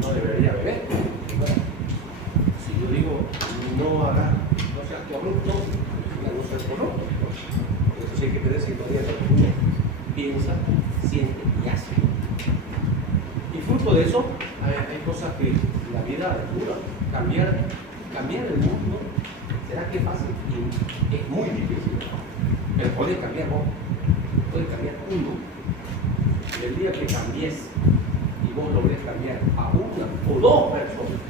no debería beber. Bueno, si yo digo, no seas corrupto, no seas corrupto. Eso sí hay que tener sintonía de lo que uno piensa, siente y hace. Y fruto de eso, hay cosas que la vida es dura. Cambiar el mundo, ¿será que es fácil? Y es muy difícil. Pero puedes cambiar vos, puedes cambiar uno. Y el día que cambies y vos logrés cambiar a una o dos personas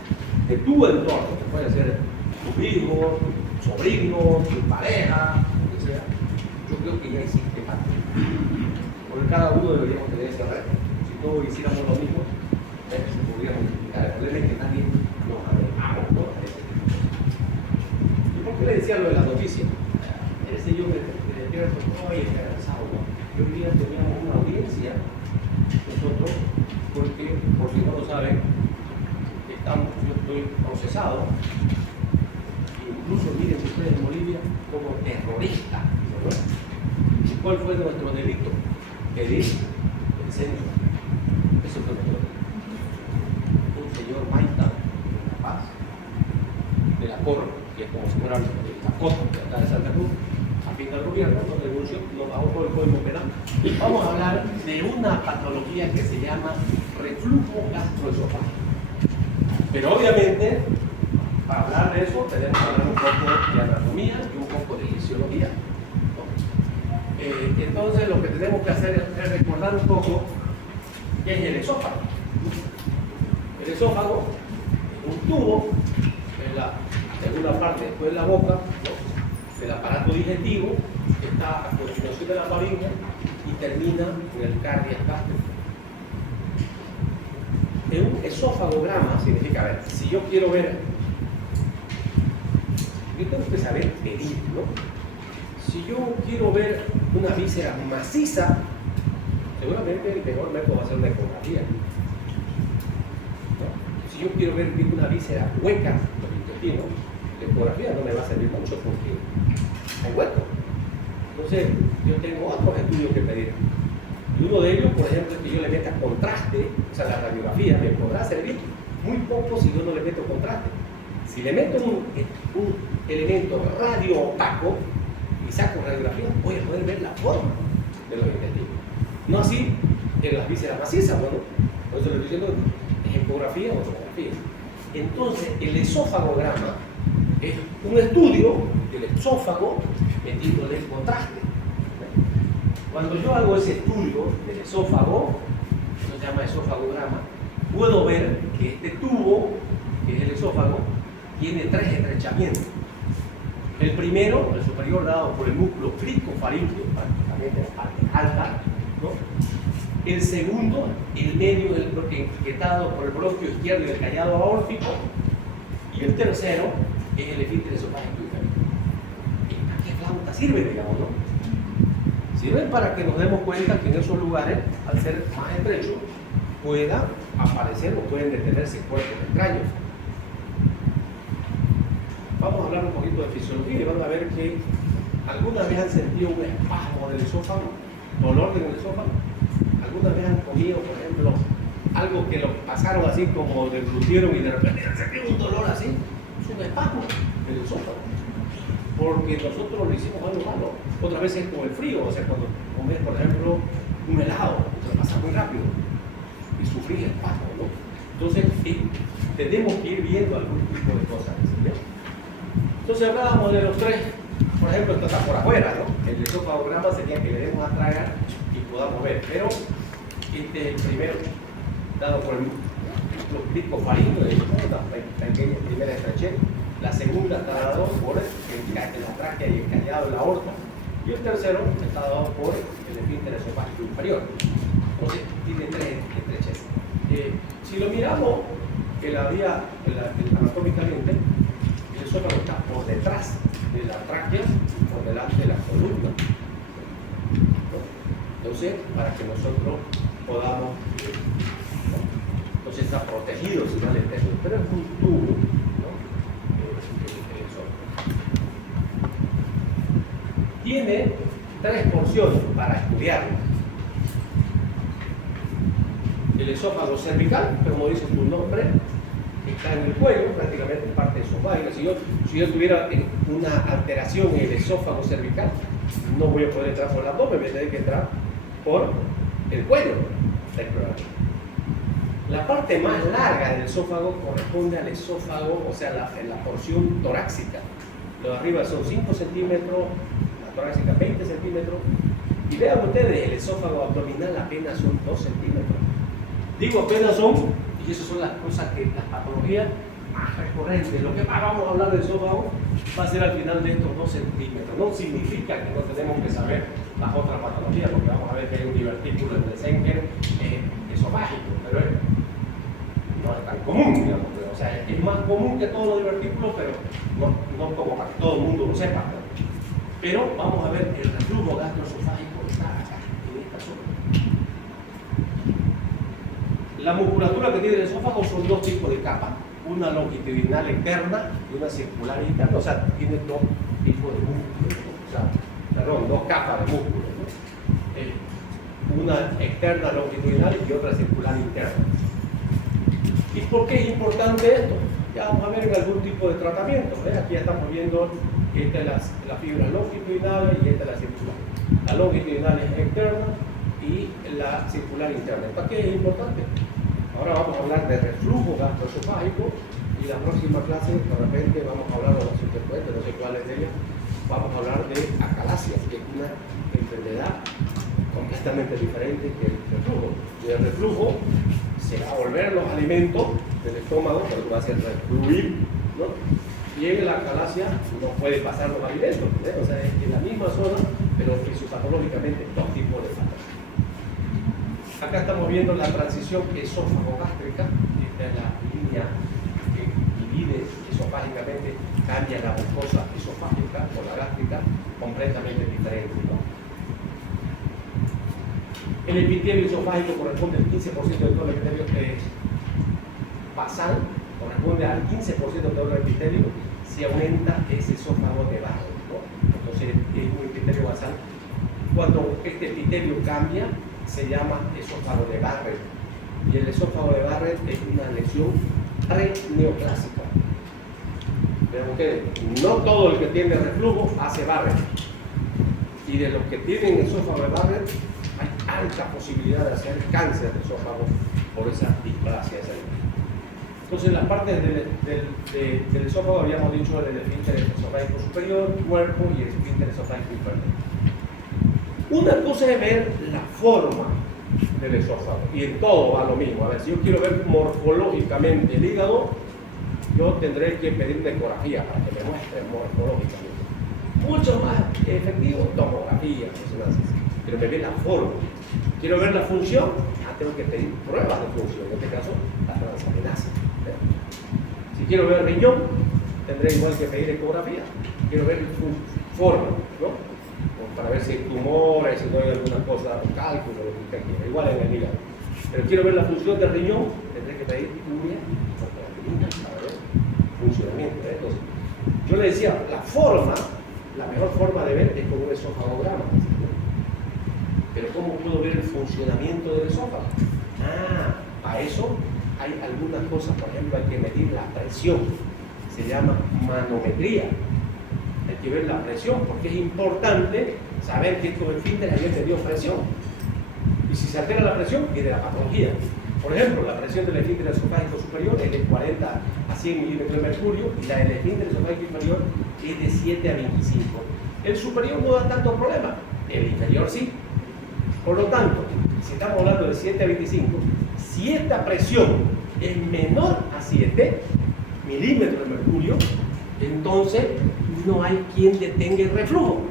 de tu entorno, que puede ser tus hijos, tu sobrino, tu pareja, lo que sea, yo creo que ya existe parte. Porque cada uno deberíamos tener ese reto. Si todos hiciéramos lo mismo, se podría multiplicar. El problema es que nadie nos haga ¿no? ¿Y por qué le decía lo de las noticias? Ese yo me despierto hoy esperanzado. Yo hoy día teníamos una audiencia, nosotros, porque, por si no lo saben, yo estoy procesado, incluso miren ustedes en Bolivia, como terrorista. ¿No? ¿Y cuál fue nuestro delito? El censo. Eso fue nuestro delito. Un señor Maita de La Paz, de la Cor, que es como si fuera la Coto de acá de Santa Cruz, afecta al gobierno, nos denunció, nos bajó todo el código penal. Vamos a hablar de una patología que se llama reflujo gastroesofágico. Pero obviamente, para hablar de eso, tenemos que hablar un poco de anatomía y un poco de fisiología. Entonces, lo que tenemos que hacer es recordar un poco qué es el esófago. El esófago es un tubo en una parte después de la boca, ¿no? Del aparato digestivo, que está a continuación de la faringe y termina en el cardiac gástrico. En un esófagograma significa, a ver, si yo quiero ver, yo tengo que saber medir, ¿no? Si yo quiero ver una víscera maciza, seguramente el mejor método va a ser una ecografía. ¿No? Si yo quiero ver una víscera hueca, los intestinos, la ecografía no me va a servir mucho porque hay hueco. Entonces, yo tengo otros estudios que pedir. Y uno de ellos, por ejemplo, es que yo le meta contraste, o sea, la radiografía me podrá servir muy poco si yo no le meto contraste. Si le meto un elemento radio opaco y saco radiografía, voy a poder ver la forma de los intestinos. No así en las vísceras macizas, bueno, por eso le estoy diciendo, es ecografía o tomografía. Entonces, el esófagograma es un estudio del esófago metiéndole el contraste. Cuando yo hago ese estudio del esófago, eso se llama esófagograma, puedo ver que este tubo, que es el esófago, tiene tres estrechamientos. El primero, el superior, dado por el músculo cricofaríngeo, prácticamente en la parte alta, ¿no? El segundo, el medio, etiquetado por el bronquio izquierdo y el callado aórtico. Y el tercero es el esfínter esofágico inferior. ¿Para qué flauta sirve, digamos, no? Sirven para que nos demos cuenta que en esos lugares, al ser más estrechos, pueda aparecer o pueden detenerse cuerpos extraños. Vamos a hablar un poquito de fisiología y van a ver que alguna vez han sentido un espasmo del esófago, dolor en el esófago. Alguna vez han comido, por ejemplo, algo que lo pasaron así como deglutieron y de repente han sentido un dolor así. Es un espasmo del esófago. Porque nosotros le hicimos algo malo. Otra vez es como el frío, o sea, cuando comes, por ejemplo, un helado, te pasa muy rápido y sufrís espasmo, ¿no? Entonces, tenemos que ir viendo algún tipo de cosas, ¿sí? Entonces hablábamos de los tres, por ejemplo, esto está por afuera, ¿no? El esofagograma sería que le demos a tragar y podamos ver, pero este es el primero, dado por el cricofaríngeo, una pequeña primera estrechez. La segunda está dado por la tráquea y el callado de la aorta. Y el tercero está dado por el esfínter esofágico inferior. Entonces, tiene tres estrecheces. Si lo miramos anatómicamente, el esófago está por detrás de la tráquea y por delante de la columna. ¿No? Entonces, para que nosotros podamos... ¿no? Entonces está protegido, si no le tengo. Pero es un tubo. Tiene tres porciones para estudiarlo. El esófago cervical, como dice su nombre, está en el cuello, prácticamente en parte esofágica. Si yo tuviera una alteración en el esófago cervical, no voy a poder entrar por el abdomen, voy a tener que entrar por el cuello. La parte más larga del esófago corresponde al esófago, o sea, la porción torácica. Lo de arriba son 5 centímetros, la torácica 20 centímetros. Y vean ustedes, el esófago abdominal apenas son 2 centímetros. Digo apenas son, y esas son las cosas que las patologías más recurrentes. Lo que más vamos a hablar del esófago va a ser al final de estos 2 centímetros. No significa que no tenemos que saber las otras patologías, porque vamos a ver que hay un divertículo en el Schenker esofágico, pero no es tan común, digamos. O sea, es más común que todos los divertículos, pero no como para que todo el mundo lo sepa. Pero vamos a ver el reflujo gastroesofágico está acá, en esta zona. La musculatura que tiene el esófago son 2 tipos de capas, una longitudinal externa y una circular interna. O sea, tiene 2 tipos de músculos, o sea, perdón, 2 capas de músculos, ¿no? Una externa longitudinal y otra circular interna. ¿Y por qué es importante esto? Ya vamos a ver en algún tipo de tratamiento. Aquí ya estamos viendo esta es la fibra longitudinal y esta es la circular. La longitudinal es externa y la circular interna. ¿Para qué es importante? Ahora vamos a hablar de reflujo gastroesofágico y la próxima clase de repente vamos a hablar de los subsecuentes, no sé cuáles de ellas. Vamos a hablar de acalasia, que es una enfermedad completamente diferente que el reflujo. Y el reflujo se va a volver los alimentos del estómago, pero va a hacer refluir, ¿no? Y en la acalasia no puede pasar los alimentos, ¿eh? O sea, es en la misma zona, pero fisiopatológicamente 2 tipos de patologías. Acá estamos viendo la transición esófago-gástrica. Esta es la línea que divide esofágicamente, cambia la mucosa esofágica o la gástrica, completamente diferente, ¿no? El epitelio esofágico corresponde al 15% de todo el epitelio basal, corresponde al 15% de todo el epitelio, si aumenta ese esófago de barro, ¿no? Entonces es un epitelio basal. Cuando este epitelio cambia, se llama esófago de Barrett. Y el esófago de Barrett es una lesión preneoplásica. Vean ustedes, no todo el que tiene reflujo hace Barrett. Y de los que tienen esófago de Barrett, hay alta posibilidad de hacer cáncer de esófago por esa displasia. Entonces, las partes del esófago habíamos dicho el esfínter esofágico superior, cuerpo y el esfínter esofágico inferior. Una cosa es ver la forma del esófago, y en todo va lo mismo. A ver, si yo quiero ver morfológicamente el hígado, yo tendré que pedir una ecografía para que me muestre morfológicamente. Mucho más efectivo, tomografía, pero me ve la forma. Quiero ver la función, tengo que pedir pruebas de función, en este caso la transaminasa. Si quiero ver riñón, tendré igual que pedir ecografía. Quiero ver forma, ¿no? Para ver si hay tumores, si no hay alguna cosa, cálculo, lo que usted quiera, igual en el hígado. Pero quiero ver la función del riñón, tendré que pedir urea o creatinina para ver funcionamiento. Entonces, yo le decía, la mejor forma de ver es con un esofagograma. Pero ¿cómo puedo ver el funcionamiento del esófago? Para eso hay algunas cosas, por ejemplo, hay que medir la presión, se llama manometría. Hay que ver la presión, porque es importante saber que estos esfínteres habían tenido presión. Y si se altera la presión, viene la patología. Por ejemplo, la presión del esfínter esofágico superior es de 40 a 100 milímetros de mercurio y la del esfínter esofágico inferior es de 7 a 25. El superior no da tanto problema, el inferior sí. Por lo tanto, si estamos hablando de 7 a 25, si esta presión es menor a 7 milímetros de mercurio, entonces no hay quien detenga el reflujo.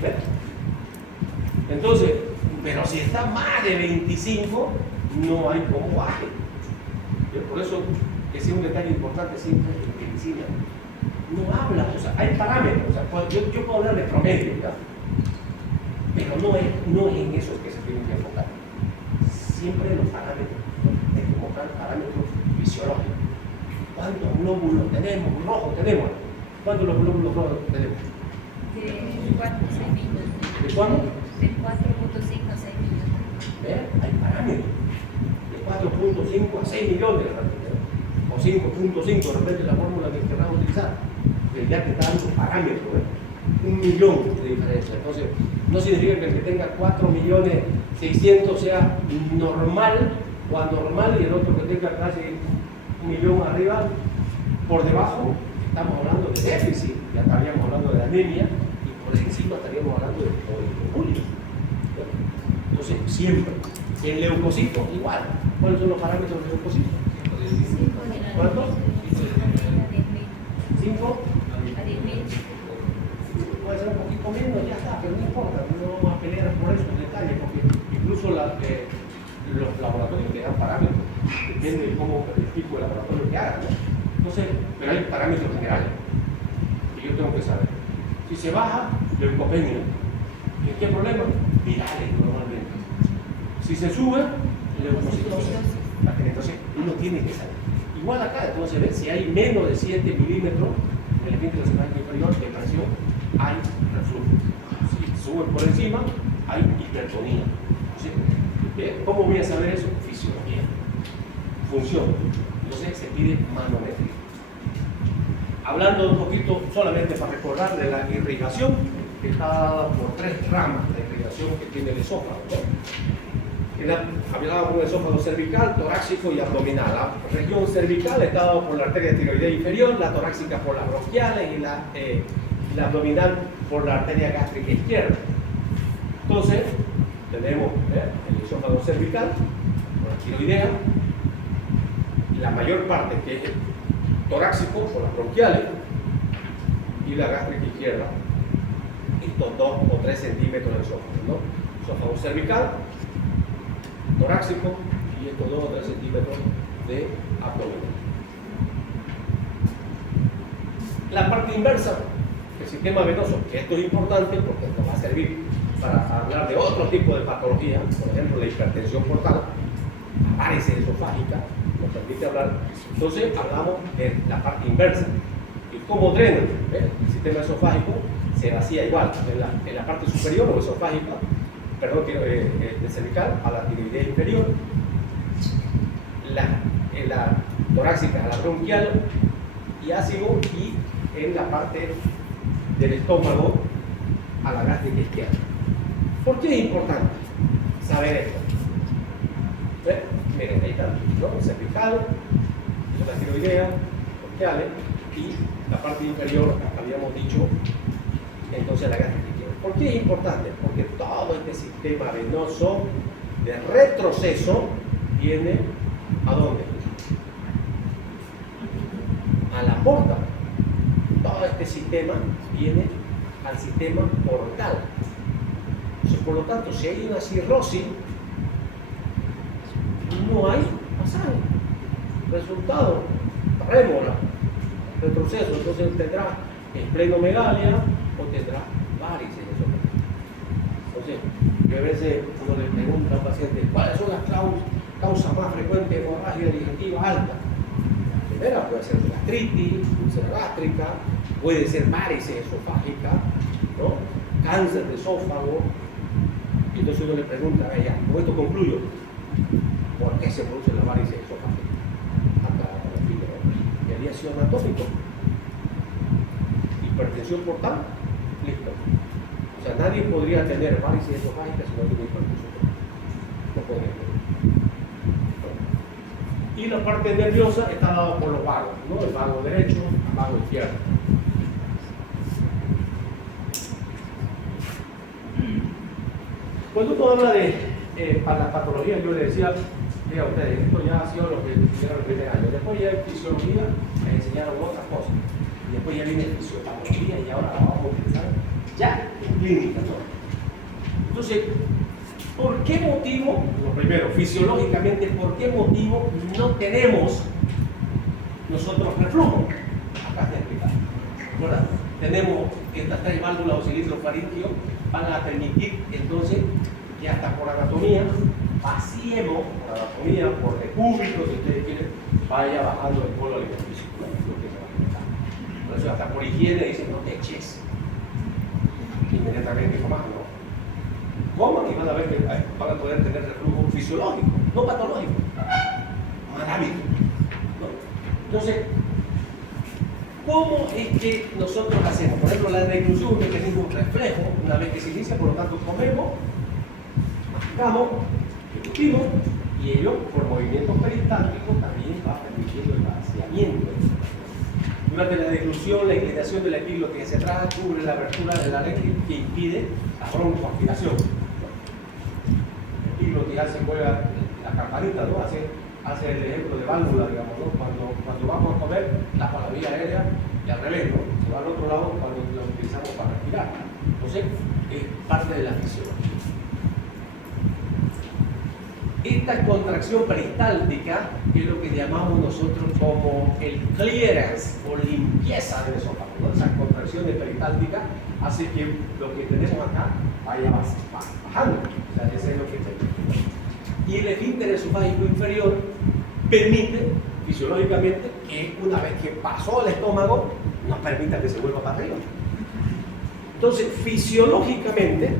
¿Ves? Entonces, pero si está más de 25, no hay cómo baje. Por eso, ese es un detalle importante siempre en medicina. No habla, o sea, hay parámetros. O sea, yo puedo hablar de promedio, ¿ya? Pero no es en eso que se tienen que enfocar. Siempre los parámetros, ¿no? Hay que enfocar parámetros fisiológicos. ¿Cuántos glóbulos tenemos? Rojos tenemos. ¿Cuántos los glóbulos rojos tenemos? De 4 a 6 millones. ¿De cuánto? De 4.5 a 6 millones. ¿Ve? Hay parámetros. 4.5 a 6 millones de repente, ¿no? O 5.5 de repente la fórmula que queramos utilizar, que ya te está dando parámetros, ¿no? 1 millón de diferencia. Entonces, no significa que el que tenga 4.600.000 sea normal o anormal y el otro que tenga casi 1 millón arriba, por debajo, estamos hablando de déficit, ya estaríamos hablando de anemia y por encima estaríamos hablando de oligonucleos. Entonces, siempre. El leucocito, igual. ¿Cuáles son los parámetros del leucocito? ¿Cuántos? 5. Puede ser un poquito menos, ya está, pero no importa, no vamos a pelear por eso en detalle, porque incluso los laboratorios te dan parámetros, depende de cómo el tipo de laboratorio que haga, ¿no? Entonces, pero hay parámetros generales que yo tengo que saber. Si se baja, leucopenia. ¿En qué problema? Virales normalmente. Si se sube, leucocitosis. Entonces, uno tiene que saber. Igual acá, entonces, ¿ves? Si hay menos de 7 milímetros en el esfínter esofágico inferior de presión, hay reflujo. Si sube por encima, hay hipertonía. ¿Cómo voy a saber eso? Fisiología. Función. Entonces se pide manometría. Hablando un poquito, solamente para recordar, de la irrigación, que está dada por 3 ramas de irrigación que tiene el esófago, ¿no? Hablábamos del esófago cervical, torácico y abdominal. La región cervical está dada por la arteria tiroidea inferior, la torácica por las bronquiales y la abdominal por la arteria gástrica izquierda. Entonces, tenemos el esófago cervical, la tiroidea, la mayor parte que es torácico por las bronquiales y la gástrica izquierda, estos 2 o 3 centímetros de esófago, ¿no? Esófago cervical, torácico y estos 2 o 3 centímetros de abdomen. La parte inversa, el sistema venoso, que esto es importante porque esto va a servir para hablar de otro tipo de patología, por ejemplo la hipertensión portal, la varices esofágica, nos permite hablar. Entonces hablamos de la parte inversa. ¿Y cómo drena? El sistema esofágico se vacía igual en la parte superior o esofágica, perdón, de cervical a la tiroidea inferior, en la torácica a la bronquial y ácido, y en la parte del estómago a la gástrica izquierda. ¿Por qué es importante saber esto? Miren, ahí está, ¿no? El cervical, la tiroidea, bronquiales y la parte inferior, habíamos dicho, entonces la gástrica izquierda. ¿Por qué es importante? Porque todo este sistema venoso de retroceso viene ¿a dónde? A la porta. Todo este sistema viene al sistema portal. Entonces, por lo tanto, si hay una cirrosis, no hay pasaje. Resultado, rémora, retroceso. Entonces tendrá esplenomegalia o tendrá varices esofágicas. Entonces, yo a veces uno le pregunta a un paciente, ¿cuáles son las causas más frecuentes de hemorragia digestiva alta? La primera puede ser gastritis, úlcera gástrica, puede ser varices esofágica, ¿no? Cáncer de esófago. Y entonces uno le pregunta a ella, con esto concluyo, ¿por qué se produce la varices esofágica? Acá y había sido anatómico. Hipertensión portal, listo. O sea, nadie podría tener varices esofágicas si no tiene hipertensión portal. No podría tener. Y la parte nerviosa está dada por los vagos, ¿no? El vago derecho, el vago izquierdo. Cuando uno habla de para las patologías, yo le decía a ustedes, esto ya ha sido lo que hicieron el primer año. Después ya en fisiología les enseñaron otras cosas. Y después ya viene fisiopatología y ahora la vamos a utilizar ya en clínica, ¿no? Entonces, ¿por qué motivo? Lo primero, fisiológicamente, ¿por qué motivo no tenemos nosotros reflujo? Acá está explicado, ¿verdad? Tenemos estas 3 válvulas o cilindros faringios, van a permitir entonces que hasta por anatomía vaciemos, por anatomía, por decúbito, si ustedes quieren, vaya bajando el bolo alimenticio, ¿no? Lo que se va a quitar. Por eso hasta por higiene dicen, no te eches inmediatamente coman, ¿no? Coman y van a ver que van a poder tener reflujo fisiológico, no patológico. mal hábito, ¿no? Entonces, ¿cómo es que nosotros hacemos? Por ejemplo, la deglución es un mecanismo reflejo, una vez que se inicia, por lo tanto comemos, masticamos, discutimos, y ello, por movimientos peristálticos, también va permitiendo el vaciamiento. Durante la deglución, la inclinación de la epiglotis hacia atrás cubre la abertura de la lengua que impide la broncoaspiración. La epiglotis hace la campanita, ¿no? Hace el ejemplo de válvula, digamos, ¿no? Cuando vamos a comer, tapa la vía aérea y al revés, ¿no? Se va al otro lado cuando lo utilizamos para respirar. Entonces, es parte de la fisiología. Esta contracción peristáltica es lo que llamamos nosotros como el clearance o limpieza del esófago, ¿no? Esa contracción de peristáltica hace que lo que tenemos acá vaya bajando. O sea, ese es lo que tenemos. Y el esfínter esofágico inferior permite, fisiológicamente, que una vez que pasó el estómago, nos permita que se vuelva para arriba. Entonces, fisiológicamente,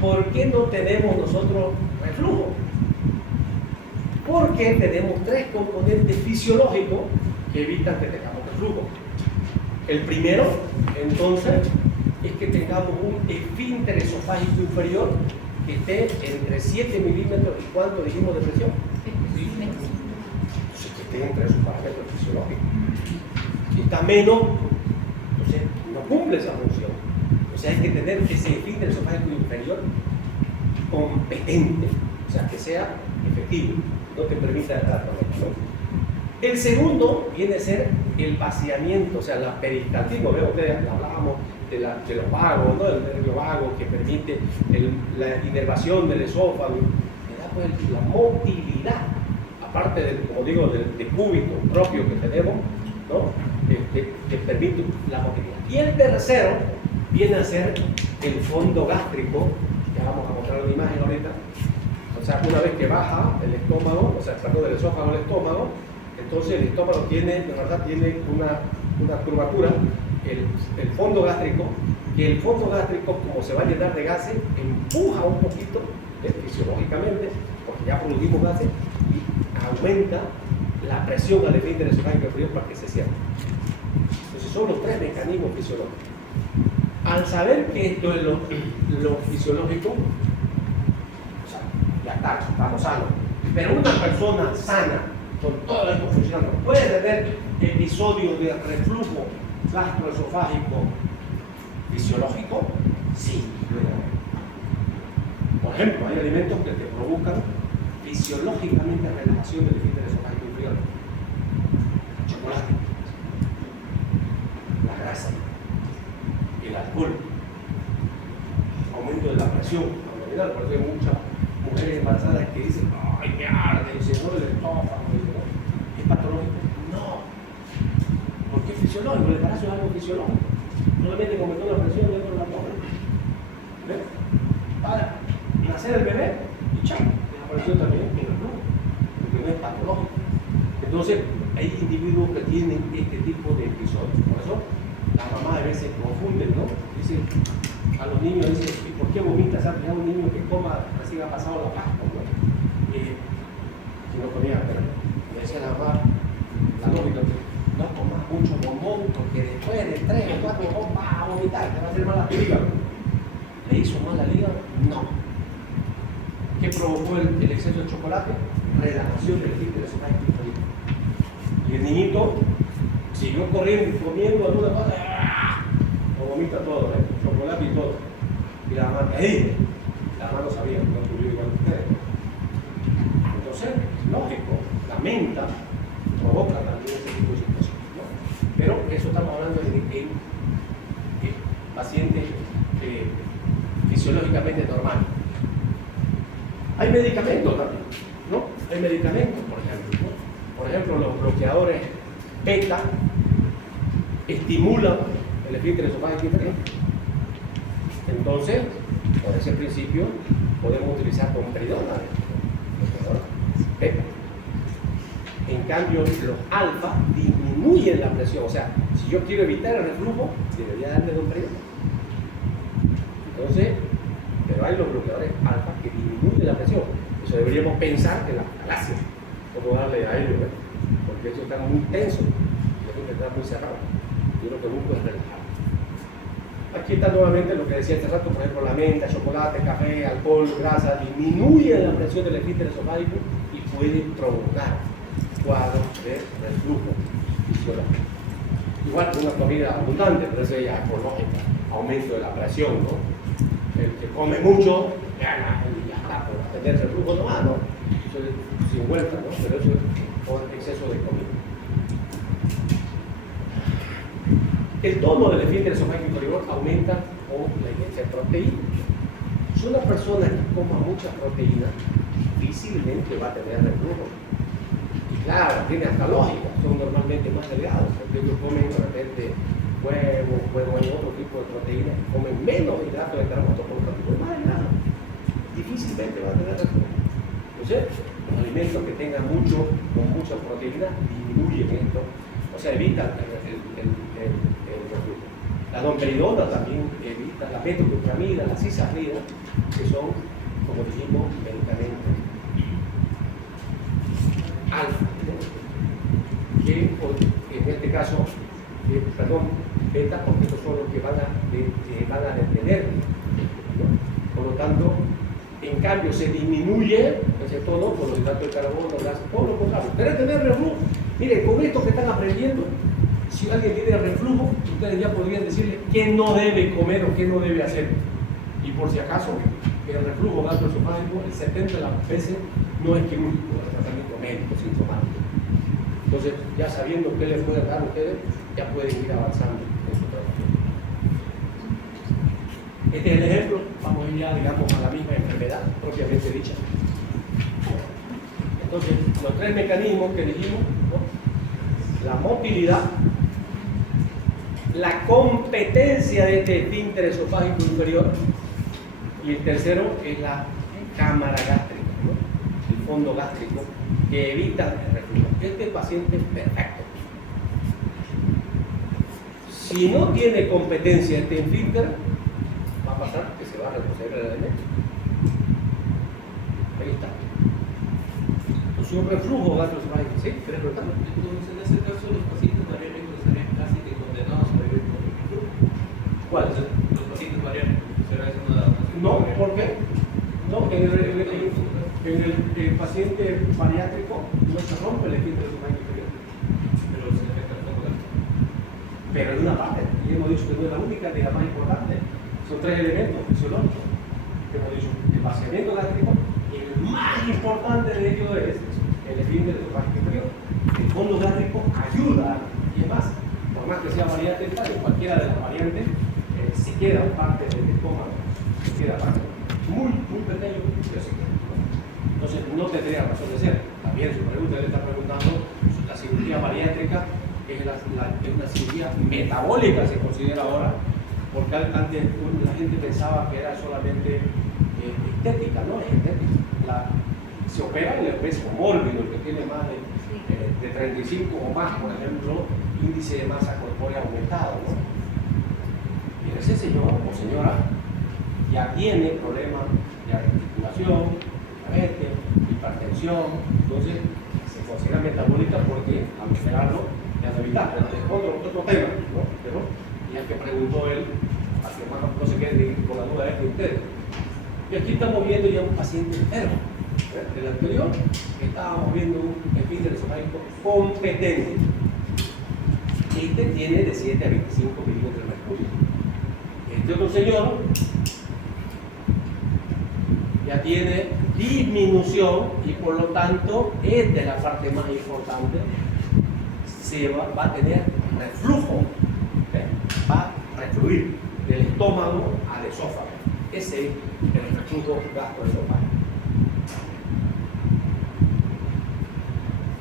¿por qué no tenemos nosotros reflujo? Porque tenemos tres componentes fisiológicos que evitan que tengamos reflujo. El primero, entonces, es que tengamos un esfínter esofágico inferior que esté entre 7 milímetros y ¿cuánto dijimos de presión? Entonces, que esté entre esos parámetros fisiológicos. Si está menos, entonces no cumple esa función. O sea, hay que tener ese esfínter esofágico inferior competente, o sea, que sea efectivo, no te permita estar con esto. El segundo viene a ser el vaciamiento, o sea, la peristaltismo. Veo ustedes, hablábamos de los vagos, ¿no? El nervio vago que permite la inervación del esófago, que da pues la motilidad, aparte del, como digo, del cúbito propio que tenemos, ¿no? Que permite la motilidad. Y el tercero viene a ser el fondo gástrico, que vamos a mostrar una imagen ahorita. O sea, una vez que baja el estómago, o sea, perdón, del esófago al estómago, entonces el estómago tiene, de verdad, tiene una curvatura, el fondo gástrico, que el fondo gástrico, como se va a llenar de gases, empuja un poquito, fisiológicamente, porque ya producimos gases, y aumenta la presión al esfínter esofágico inferior para que se cierre. Entonces son los tres mecanismos fisiológicos. Al saber que esto es lo fisiológico, o sea, ya está, estamos sanos. Pero una persona sana, con todo esto funcionando, puede tener episodios de reflujo gastroesofágico fisiológico. Sí, puede haber. Por ejemplo, hay alimentos que te provocan fisiológicamente relajación del esfínter esofágico inferior. Chocolate, la grasa, el alcohol, aumento de la presión abdominal. Por eso hay muchas mujeres embarazadas que dicen, ay, me arde, y se mueve el estómago. ¿Es patológico? No, porque es fisiológico. El embarazo es algo fisiológico. Solamente aumentó la presión dentro de la abdomen. ¿Ves? Para nacer el bebé y chao, desapareció también el reflujo, porque no es patológico. Entonces, hay individuos que tienen este tipo de episodios. Por eso, las mamás a veces confunden, ¿no? Dicen, a los niños dicen, ¿y por qué vomitas? ¿Sabes? Un niño que coma recién ha pasado la Pascua, ¿no? Si no comía, pero me decía la mamá, la lógica, no comas mucho bombón, porque después de 3 o 4 bombón vas a vomitar, te va a hacer mal a tu hígado. ¿Le hizo mal al hígado? No. ¿Qué provocó el exceso de chocolate? Relajación del esfínter esofágico inferior. Y el niñito siguió corriendo y comiendo alguna cosa, lo vomita todo, chocolate y todo. Y la mamá, ¡ey! La mamá no sabía, no ocurrió igual que ustedes. Entonces, lógico, la menta provoca también ese tipo de situaciones, ¿no? Pero eso estamos hablando en pacientes fisiológicamente normales. Hay medicamentos también, ¿no? Hay medicamentos, por ejemplo, ¿no? Por ejemplo, los bloqueadores beta estimulan el esfínter esofágico inferior. Entonces, por ese principio, podemos utilizar compridona, beta. En cambio, los alfa disminuyen la presión. O sea, si yo quiero evitar el reflujo, debería darle compridona. Entonces, pero hay los bloqueadores alfa que disminuyen la presión. Eso deberíamos pensar que la falacia. puedo darle aire, ¿ves? Porque ellos están muy tensos, tienen que estar muy cerrados. Yo lo que busco es relajar. Aquí está nuevamente lo que decía hace rato, por ejemplo, la menta, chocolate, café, alcohol, grasa, disminuyen la presión del esfínter esofágico y pueden provocar cuadros de reflujo fisiológico. Igual que una comida abundante, pero eso ya es ecológica, aumento de la presión, ¿no? El que come mucho, gana, y ya está, por tener reflujo nomás, ¿no? Eso es sin vuelta, ¿no? Pero eso es por exceso de comida. El tono del esfínter esofágico inferior aumenta con la ingesta de proteína. Si una persona que coma mucha proteína, difícilmente va a tener reflujo. Y claro, tiene hasta lógica, son normalmente más delgados, porque ellos comen de repente huevo y otro tipo de proteína, comen menos hidratos de carbono por lo tanto, más delgado. Difícilmente va a tener reflujo. Entonces, los alimentos que tengan con mucha proteína disminuyen esto, o sea, evitan el reflujo. La domperidona también evita, la metoclopramida, la cisaprida, que son, como dijimos, medicamentos alfa, que en este caso, beta, porque estos son los que van a detener, ¿no? Por lo tanto, en cambio se disminuye ese tono por los hidratos de carbono, grasa, todo lo contrario. ¿Querés tener reflujo? Miren, con esto que están aprendiendo, si alguien tiene reflujo, ustedes ya podrían decirle qué no debe comer o qué no debe hacer. Y por si acaso, el reflujo gastroesofágico, el 70 de las veces no es quirúrgico, es tratamiento médico, sintomático. Entonces, ya sabiendo qué les puede dar a ustedes, ya pueden ir avanzando en su tratamiento. Este es el ejemplo, vamos a ir ya, digamos, a la misma enfermedad propiamente dicha. Entonces, los tres mecanismos que dijimos, ¿no? La motilidad, la competencia de este esfínter esofágico inferior, y el tercero es la cámara gástrica, ¿no? El fondo gástrico, que evita el reflujo. Este paciente es perfecto. Si no tiene competencia este esfínter, va a pasar que se va a retroceder el alimento. Ahí está. Entonces, un reflujo gastroesofágico, ¿sí? ¿Quieres preguntarlo? Entonces, en ese caso, los pacientes bariátricos estarían casi que condenados a vivir con reflujo. ¿Cuál? Los pacientes bariátricos. ¿Será eso una adaptación? No, ¿por qué? No, en el paciente bariátrico no se rompe el esfínter esofágico inferior. Pero se afecta el fondo gástrico. Pero es una parte, y hemos dicho que no es la única ni la más importante. Son tres elementos fisiológicos. Hemos dicho el vaciamiento gástrico, y el más importante de ellos es el esfínter esofágico inferior. El fondo gástrico ayuda, y es más, por más que sea variante tal, en cualquiera de las variantes, si queda parte del estómago, si queda parte muy pequeño, pero sí queda. Entonces no tendría razón de ser. También su pregunta le está preguntando, la cirugía bariátrica es una cirugía metabólica, se considera ahora, porque antes la gente pensaba que era solamente estética, no es estética. Se opera el obeso mórbido, el que tiene más de 35 o más, por ejemplo, índice de masa corpórea aumentado, ¿no? Y ese señor o señora ya tiene problemas de articulación, diabetes, hipertensión, entonces se considera metabólica porque al operarlo ya no evitar, pero es otro tema, ¿no? Pero, y al que preguntó él, al que más no se quede con la duda es de ustedes. Y aquí estamos viendo ya un paciente enfermo. Del anterior estábamos viendo un esfínter esofágico competente. Este tiene de 7 a 25 milímetros de mercurio. Este otro señor ya tiene disminución y por lo tanto esta es la parte más importante, va a tener reflujo, va a refluir del estómago al esófago. Ese es el reflujo gastroesofágico.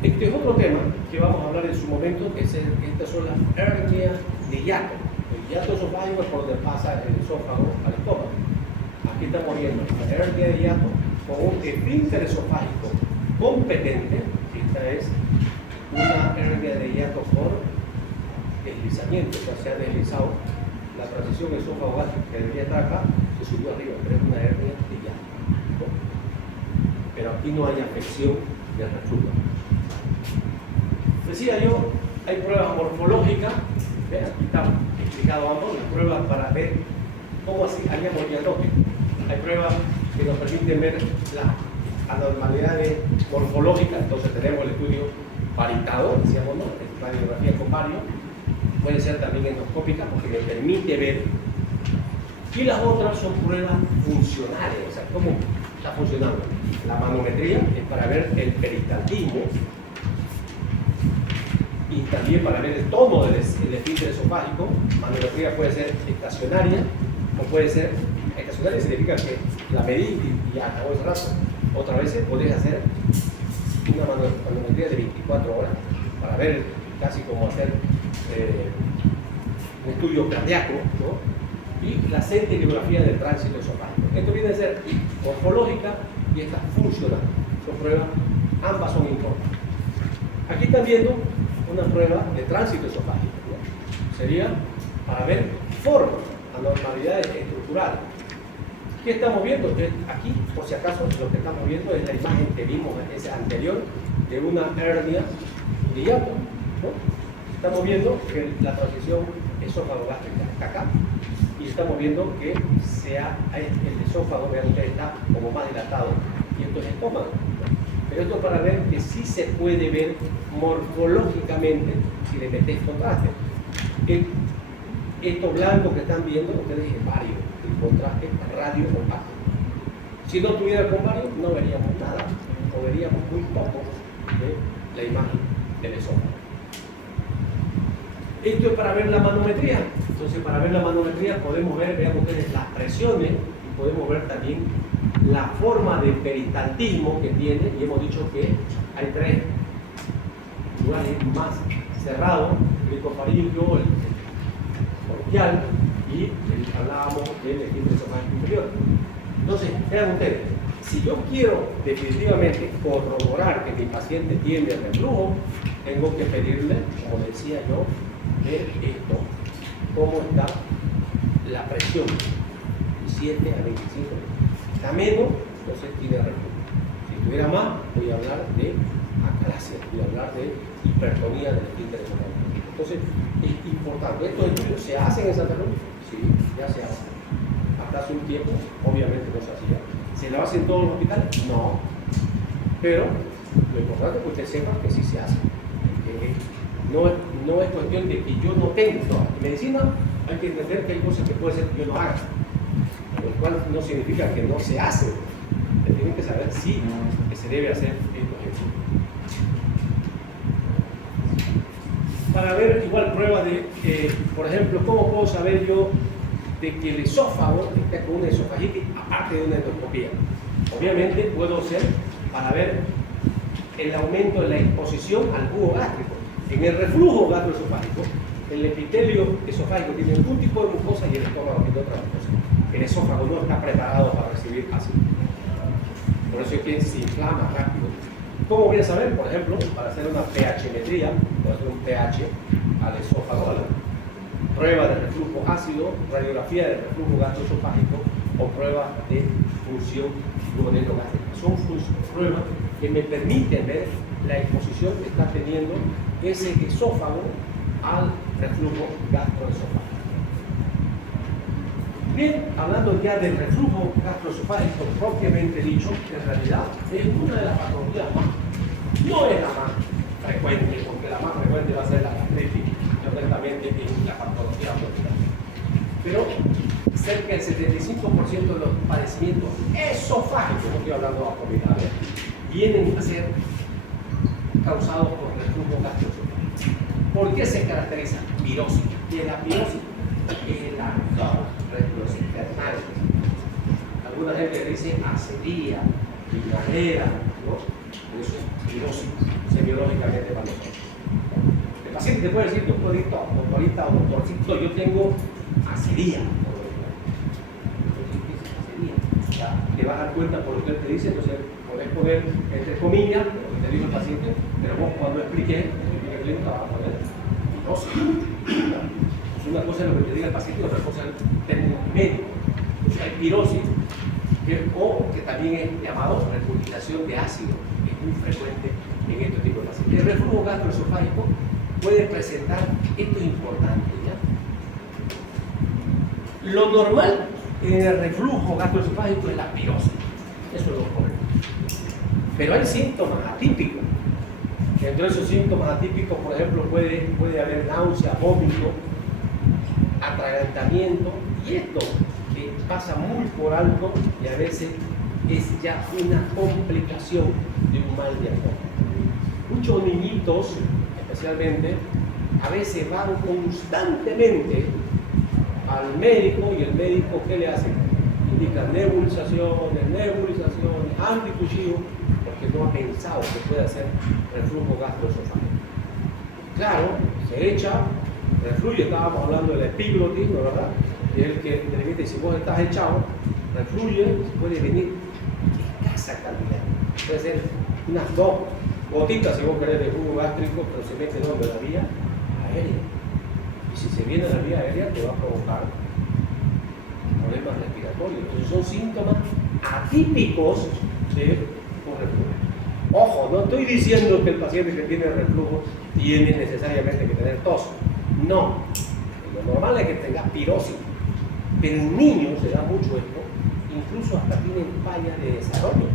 Este es otro tema que vamos a hablar en su momento, estas son las hernias de hiato. El hiato esofágico es por donde pasa el esófago al estómago. Aquí estamos viendo la hernia de hiato con un esfínter esofágico competente. Esta es una hernia de hiato por deslizamiento, o sea, se ha deslizado la transición esófago-gástrica que debería estar acá, se subió arriba, pero es una hernia de hiato. Pero aquí no hay afección del reflujo. Decía yo, hay pruebas morfológicas, ¿ven? Aquí está explicado ambos, las pruebas para ver cómo haríamos diagnóstico. Hay pruebas que nos permiten ver las anormalidades morfológicas, entonces tenemos el estudio paritado, decíamos, ¿no? Radiografía con varios, puede ser también endoscópica porque me permite ver. Y las otras son pruebas funcionales, o sea, cómo está funcionando. La manometría es para ver el peristaltismo y también para ver el tono del esfínter esofágico. Manometría puede ser estacionaria o puede ser estacionaria, significa que la medí y ya acabó ese rato. Otras veces podés hacer una manometría de 24 horas para ver casi como hacer un estudio cardíaco, ¿no? Y la centrigrafía del tránsito esofágico. Esto viene a ser morfológica y esta funcional. Son pruebas, ambas son importantes. Aquí están viendo una prueba de tránsito esofágico, ¿no? Sería para ver formas, anormalidades estructurales. ¿Qué estamos viendo? Aquí, por si acaso, lo que estamos viendo es la imagen que vimos esa anterior de una hernia de hiato, ¿no? Estamos viendo que la transición esófago-gástrica está acá y estamos viendo que el esófago, vean ustedes, está como más dilatado y esto es estómago. Pero esto para ver que sí se puede ver morfológicamente si le metes contraste. Esto blanco que están viendo, ustedes es vario, el contraste radio opaco. Si no tuviera con vario, no veríamos nada, o veríamos muy poco de la imagen del esófago. Esto es para ver la manometría. Entonces, para ver la manometría podemos ver, vean ustedes, las presiones y podemos ver también la forma de peristaltismo que tiene. Y hemos dicho que hay tres lugares más cerrados: el ecofaringio, el bronquial y hablábamos del esfínter esofágico inferior. Entonces, vean ustedes, si yo quiero definitivamente corroborar que mi paciente tiene reflujo, tengo que pedirle, como decía yo, ver esto, cómo está la presión, 7 a 25. Está menos, entonces tiene reflujo. Si tuviera más, voy a hablar de aclasia, voy a hablar de hipertonía del esfínter esofágico. Entonces, es importante. ¿Estos estudios se hacen en Santa Cruz? Sí, ya se hacen. Hasta hace un tiempo, obviamente no se hacía. ¿Se lo hacen todos los hospitales? No. Pero lo importante es que usted sepa que sí se hace. No es cuestión de que yo no tenga. En medicina hay que entender que hay cosas que puede ser que yo no haga, lo cual no significa que no se hace. Tienen que saber sí que se debe hacer estos estudios. Para ver igual prueba de, por ejemplo, cómo puedo saber yo de que el esófago está con una esofagitis aparte de una endoscopía. Obviamente puedo hacer para ver el aumento de la exposición al jugo gástrico. En el reflujo gastroesofágico, el epitelio esofágico tiene un tipo de mucosa y el estómago tiene otra mucosa. El esófago no está preparado para recibir ácido. Por eso es que se inflama rápido. ¿Cómo voy a saber? Por ejemplo, para hacer una pH-metría, voy a hacer un pH al esófago, a la prueba de reflujo ácido, radiografía de reflujo gastroesofágico o prueba de función duodenogástrica. Son pruebas que me permiten ver la exposición que está teniendo ese esófago al reflujo gastroesofágico. Bien, hablando ya del reflujo gastroesofágico propiamente dicho, en realidad es una de las patologías más, no es la más frecuente, porque la más frecuente va a ser la gastritis, honestamente en la patología abdominal. Pero cerca del 75% de los padecimientos esofágicos, no estoy hablando de abdominales, vienen a ser causados por reflujo gastroesofágico. ¿Por qué se caracteriza? Pirosis. Y la pirosis es la reflujo internal. Alguna gente dice acidía, vinagre, ¿no? Eso es pirosis, semiológicamente para nosotros. El paciente te puede decir, doctorita o doctorcito, yo tengo acidía. Te vas a dar cuenta por lo que él te dice, entonces podés poner entre comillas lo que te dijo el paciente, pero vos cuando expliques, el cliente va a poner pirosis. Una cosa es lo que te diga el paciente y otra cosa es el término médico. Entonces hay pirosis, o que también es llamado regurgitación de ácido, es muy frecuente en este tipo de pacientes. el reflujo gastroesofágico puede presentar, esto es importante, ¿ya? Lo normal en el reflujo gastroesofágico es la pirosis, eso es lo correcto. Pero hay síntomas atípicos. Entre esos síntomas atípicos, por ejemplo, puede haber náusea, vómito, atragantamiento, y esto que pasa muy por alto y a veces es ya una complicación de un mal diagnóstico. Muchos niñitos, especialmente, a veces van constantemente al médico y el médico, ¿qué le hace? Indica nebulizaciones, anticuchillo, porque no ha pensado que puede hacer reflujo gastroesofágico. Claro, se echa, refluye, estábamos hablando del epiglotis, ¿no, verdad? Y el que permite, si vos estás echado, refluye, puede venir escasa cantidad. Puede ser unas 2 gotitas, si vos querés, de jugo gástrico, pero se mete donde la vía aérea. Y si se viene a la vía aérea, te va a provocar problemas respiratorios. Entonces son síntomas atípicos de un reflujo. Ojo, no estoy diciendo que el paciente que tiene reflujo tiene necesariamente que tener tos. No. Lo normal es que tenga pirosis. Pero en niños se da mucho esto, incluso hasta tienen falla de desarrollo.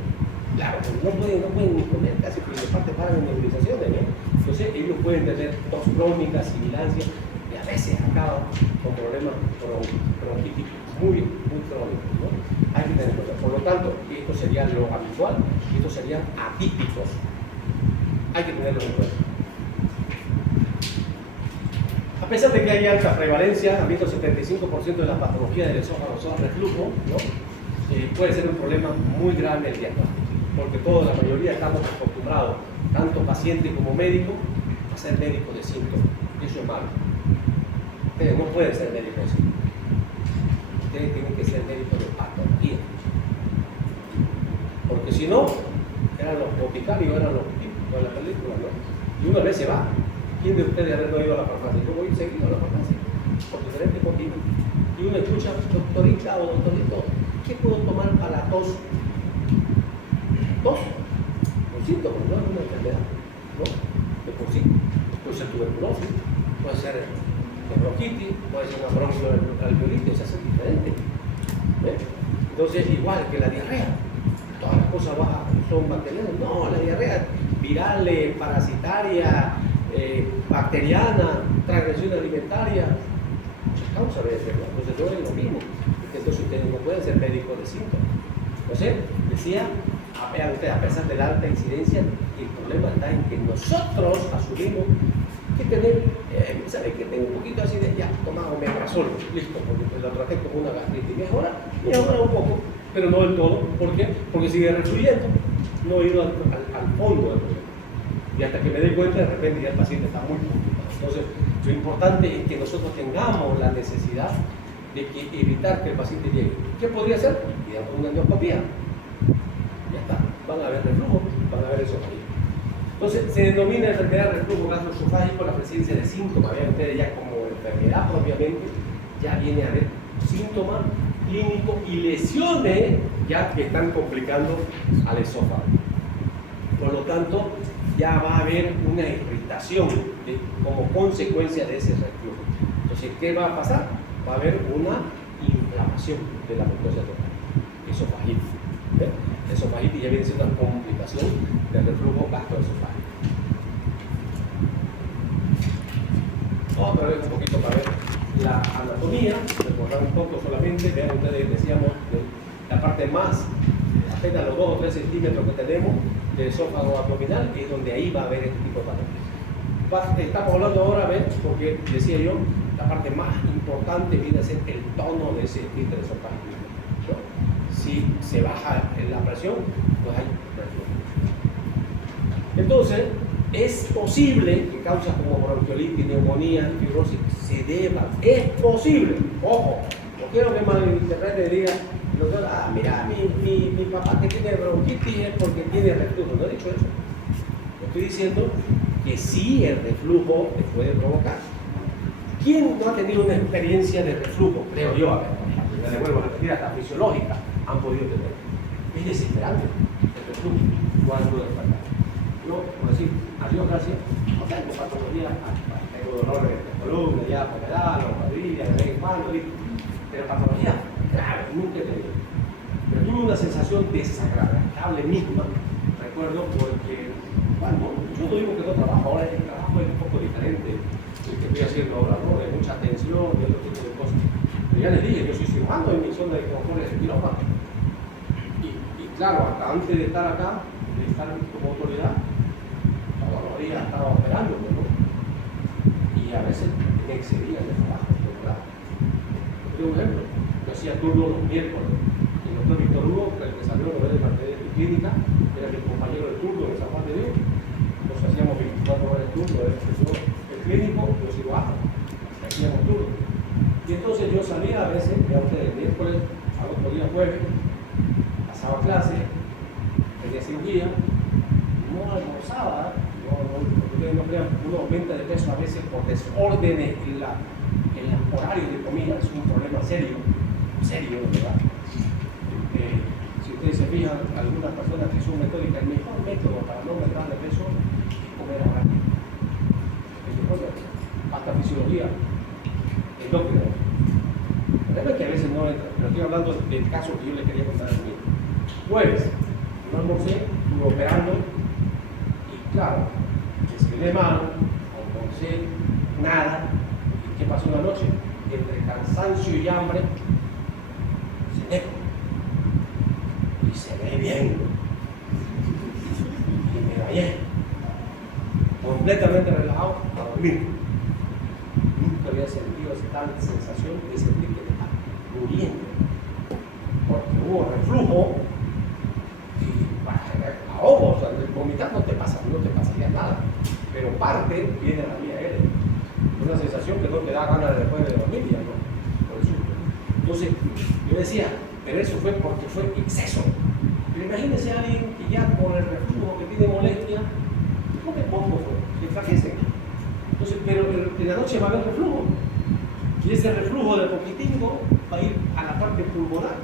Claro, no pueden ni comer casi, porque de parte paran en nebulizaciones, ¿no? Entonces ellos pueden tener tos crónica, sibilancia, y a veces acaban con problemas bronquíticos muy crónicos, ¿no? Hay que tener en cuenta. Por lo tanto, esto sería lo habitual, y estos serían atípicos. Hay que tenerlo en cuenta. A pesar de que hay alta prevalencia, habiendo 75% de la patología del esófago son reflujo, ¿no? Puede ser un problema muy grave el diagnóstico, porque toda la mayoría estamos acostumbrados, tanto paciente como médico, a ser médicos de síntomas. Eso es malo. Ustedes no pueden ser médicos de síntomas. Ustedes tienen que ser médicos de patología. Porque si no, eran los boticarios, eran los típicos de la película, ¿no? Y una vez se va. ¿Quién de ustedes ha ido a la farmacia? Yo voy seguido a la farmacia, por diferentes motivos. Y uno escucha, doctorita o doctorito, ¿qué puedo tomar para la tos? Tos, un síntoma, no es una enfermedad, ¿no? De por sí. Puede ser tuberculosis, puede ser bronquitis, puede ser una bronquiolitis, es diferente. ¿Ves? Entonces, igual que la diarrea, todas las cosas bajas son bacterianas. No, la diarrea viral, parasitaria, bacteriana, transgresión alimentaria, muchas causas de eso, ¿no? Entonces no es lo mismo. Entonces ustedes no pueden ser médicos de síntomas. Entonces, decía, a pesar de la alta incidencia, el problema está en que nosotros asumimos que tener, ¿sabe? Que tengo un poquito así de ya, tomado omeprazol, listo, porque pues lo traté como una gastritis. Mejora un poco, pero no del todo. ¿Por qué? Porque sigue refluyendo, no he ido al fondo del problema. Y hasta que me dé cuenta, de repente ya el paciente está muy complicado. Entonces, lo importante es que nosotros tengamos la necesidad de evitar que el paciente llegue. ¿Qué podría ser? Digamos una endoscopía. Ya está. Van a haber reflujo, van a haber esofágico. Entonces, se denomina enfermedad de reflujo gastroesofágico la presencia de síntomas. Vean ustedes ya como enfermedad propiamente, ya viene a haber síntomas clínicos y lesiones ya que están complicando al esófago. Por lo tanto, ya va a haber una irritación como consecuencia de ese reflujo. Entonces, ¿qué va a pasar? Va a haber una inflamación de la mucosa total, esofagitis. ¿Ven? Esofagitis ya viene siendo una complicación del reflujo gastroesofágico. Otra vez un poquito para ver la anatomía, recordar un poco solamente. Vean ustedes, decíamos, la parte más, apenas los 2 o 3 centímetros que tenemos del esófago abdominal, es donde ahí va a haber este tipo de patologías. Estamos hablando ahora, ¿ven? Porque decía yo, la parte más importante viene a ser el tono de ese esfínter esofágico, ¿no? Si se baja la presión, pues hay reflujo. Entonces, es posible que causas como bronquiolitis, neumonía, fibrosis se deban. Es posible. Ojo, no quiero que malinterprete y diga, doctor, mira, mi papá que tiene bronquitis es porque tiene reflujo. No he dicho eso. Estoy diciendo que sí el reflujo te puede provocar. ¿Quién no ha tenido una experiencia de reflujo? Creo yo, a ver, me devuelvo a repetir, hasta fisiológica han podido tener. Es desesperante el reflujo cuando despertar. Yo, por decir, a a Dios gracias, no tengo patología, tengo dolores de columna, ya, pedal, o cuadrilla, de vez en cuando, pero patología, claro, nunca he tenido. Pero tuve una sensación desagradable misma, recuerdo, porque, bueno, yo no digo que no trabajo, ahora el trabajo es un poco diferente, el que estoy haciendo ahora, ¿no? De mucha atención y otro tipo de cosas. Pero ya les dije, yo soy cirujano en mi zona de confort de quirófano. Y claro, hasta antes de estar acá, de estar como autoridad, todos los días estaba operando, ¿no? Y a veces me excedía en el trabajo, de verdad. Por ejemplo, yo hacía turno los miércoles. El doctor Víctor Hugo, el que salió a de parte de mi clínica, era mi compañero de turno en San Juan de Dios. Nos hacíamos 24 horas de turno, el clínico, yo sigo bajo, hacíamos turno. Y entonces yo salía a veces, ya ustedes, el miércoles, al otro día jueves, pasaba clase, tenía cirugía, no almorzaba, no crean, uno aumenta de peso a veces por desórdenes en los horarios de comida, es un problema serio, de verdad. Si ustedes se fijan, algunas personas que son metódicas, el mejor método para no aumentar de peso es comer a rápido. Hasta fisiología endócrina. El problema es que a veces no entra, pero estoy hablando del caso que yo le quería contar a mí. Jueves, no almorcé, estuve operando y claro, desayuné mal, almorcé nada. ¿Y qué pasó una noche? Entre cansancio y hambre, cené. Y cené bien. Y me bañé. Completamente relajado a dormir. Nunca había sentido tal sensación de sentir que me estaba muriendo. Porque hubo reflujo y ahogo, o sea, vomitar no te pasaría nada. Pero parte viene a la vía aérea. Una sensación que no te da ganas de después de dormir, ya no. Por eso. Entonces, yo decía, pero eso fue porque fue exceso. Pero imagínense a alguien que ya por el reflujo que tiene molestia, come poco, se enflaquece. Entonces, pero en la noche va a haber reflujo. Y ese reflujo de poquitingo va a ir a la parte pulmonar.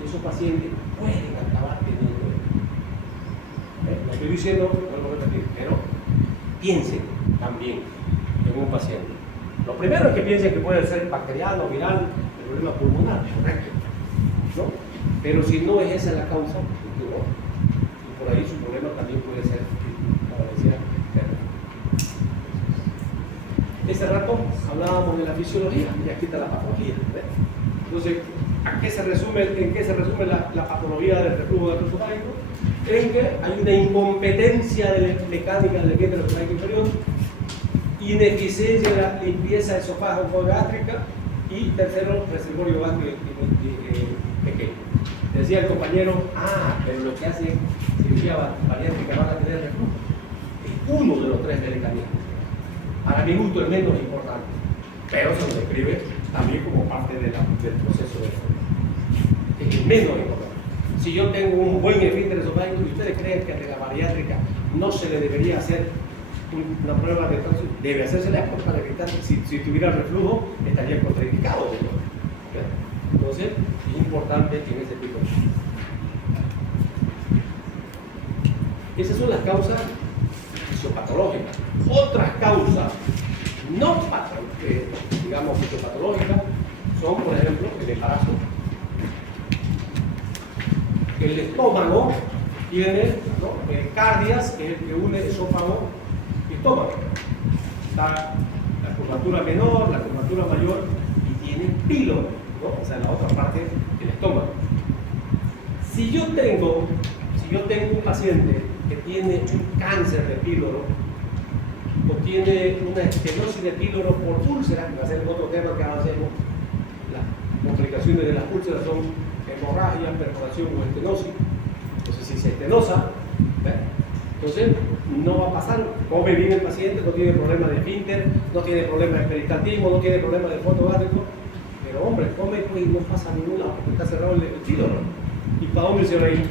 Y esos pacientes pueden acabar teniendo. Lo estoy diciendo, no lo voy a repetir, pero piensen también en un paciente. Lo primero es que piensen que puede ser bacteriano, viral, el problema pulmonar, correcto, ¿no? Pero si no es esa la causa, no. Y por ahí su problema también puede ser, como decía, ese rato hablábamos de la fisiología y aquí está la patología. ¿Ves? Entonces, ¿en qué se resume la patología del reflujo gastroesofágico? En que hay una incompetencia de la mecánica del ambiente esofágico inferior, ineficiencia de la limpieza esofágico-gástrica y tercero, reservorio gástrico pequeño. Decía el compañero, pero lo que hace cirugía bariátrica van a tener reflujo. Es uno de los tres medicamentos. Para mi gusto el menos importante, pero se lo describe también como parte del proceso de reflujo. Es el menos importante. Si yo tengo un buen esfínter esofágico y ustedes creen que ante la bariátrica no se le debería hacer una prueba de tracción, debe hacérsela para evitar que si tuviera reflujo estaría contraindicado. Entonces es importante en ese tipo de cosas. Esas son las causas fisiopatológicas. Otras causas no digamos fisiopatológicas son, por ejemplo, el embarazo. El estómago tiene, ¿no?, el cardias, que es el que une esófago y estómago. Está la curvatura menor, la curvatura mayor y tiene píloro, ¿no? O sea, la otra parte del estómago. Si yo tengo un paciente que tiene un cáncer de píloro o tiene una estenosis de píloro por úlcera, que va a ser otro tema que avancemos, las complicaciones de las úlceras son hemorragia, perforación o estenosis. Entonces, si se estenosa, entonces no va a pasar. Come bien el paciente, no tiene problema de esfínter, no tiene problema de peristaltismo, no tiene problema de fondo gástrico, pero hombre, come pues, y no pasa a ningún lado porque está cerrado el píloro. ¿Y para dónde se va a ir?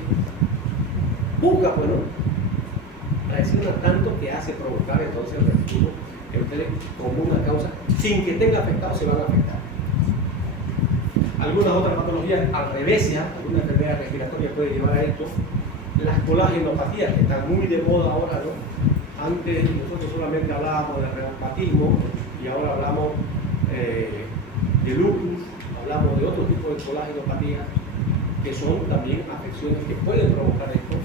Busca, pues, ¿no? Presiona tanto que hace provocar entonces el reflujo que ustedes como una causa, sin que tenga afectado, se van a afectar. Algunas otras patologías al revés, alguna enfermedad respiratoria puede llevar a esto. Las colágenopatías, que están muy de moda ahora, ¿no? Antes nosotros solamente hablábamos de reumatismo y ahora hablamos de lupus, hablamos de otro tipo de colágenopatías que son también afecciones que pueden provocar esto.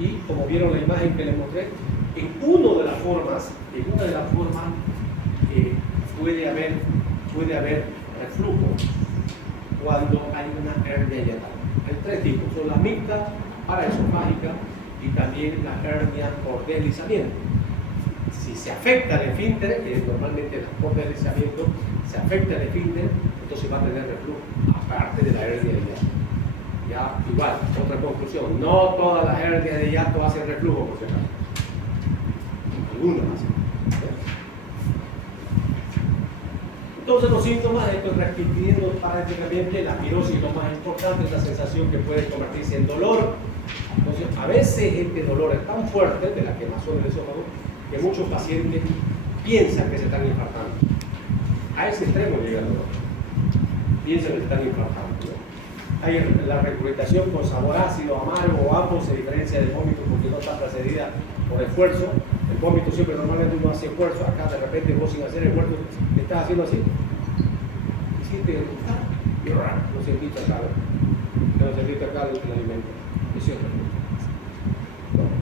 Y como vieron la imagen que les mostré, en una de las formas puede haber reflujo cuando hay una hernia yatal. Hay tres tipos, son las mixtas, paraesofágicas y también las hernias por deslizamiento. Si se afecta el esfínter, que normalmente por deslizamiento se afecta el esfínter, entonces va a tener reflujo, aparte de la hernia de hiato. Ya, igual, otra conclusión, no todas las hernias de hiato hacen reflujo, por si acaso. Algunas hacen. Entonces los síntomas, esto repitiendo prácticamente, la pirosis, lo más importante es la sensación que puede convertirse en dolor. Entonces, a veces este dolor es tan fuerte de la quemazón del esófago que muchos pacientes piensan que se están infartando. A ese extremo llega el dolor. Piensan que se están infartando. Hay la regurgitación con sabor ácido, amargo o ambos se diferencia del vómito porque no está precedida por esfuerzo. El vómito siempre normalmente uno hace esfuerzo, acá de repente vos sin hacer esfuerzo estás haciendo así. Hiciste y lo sentiste acá, ¿no? Lo sentiste acá el alimento. Eso es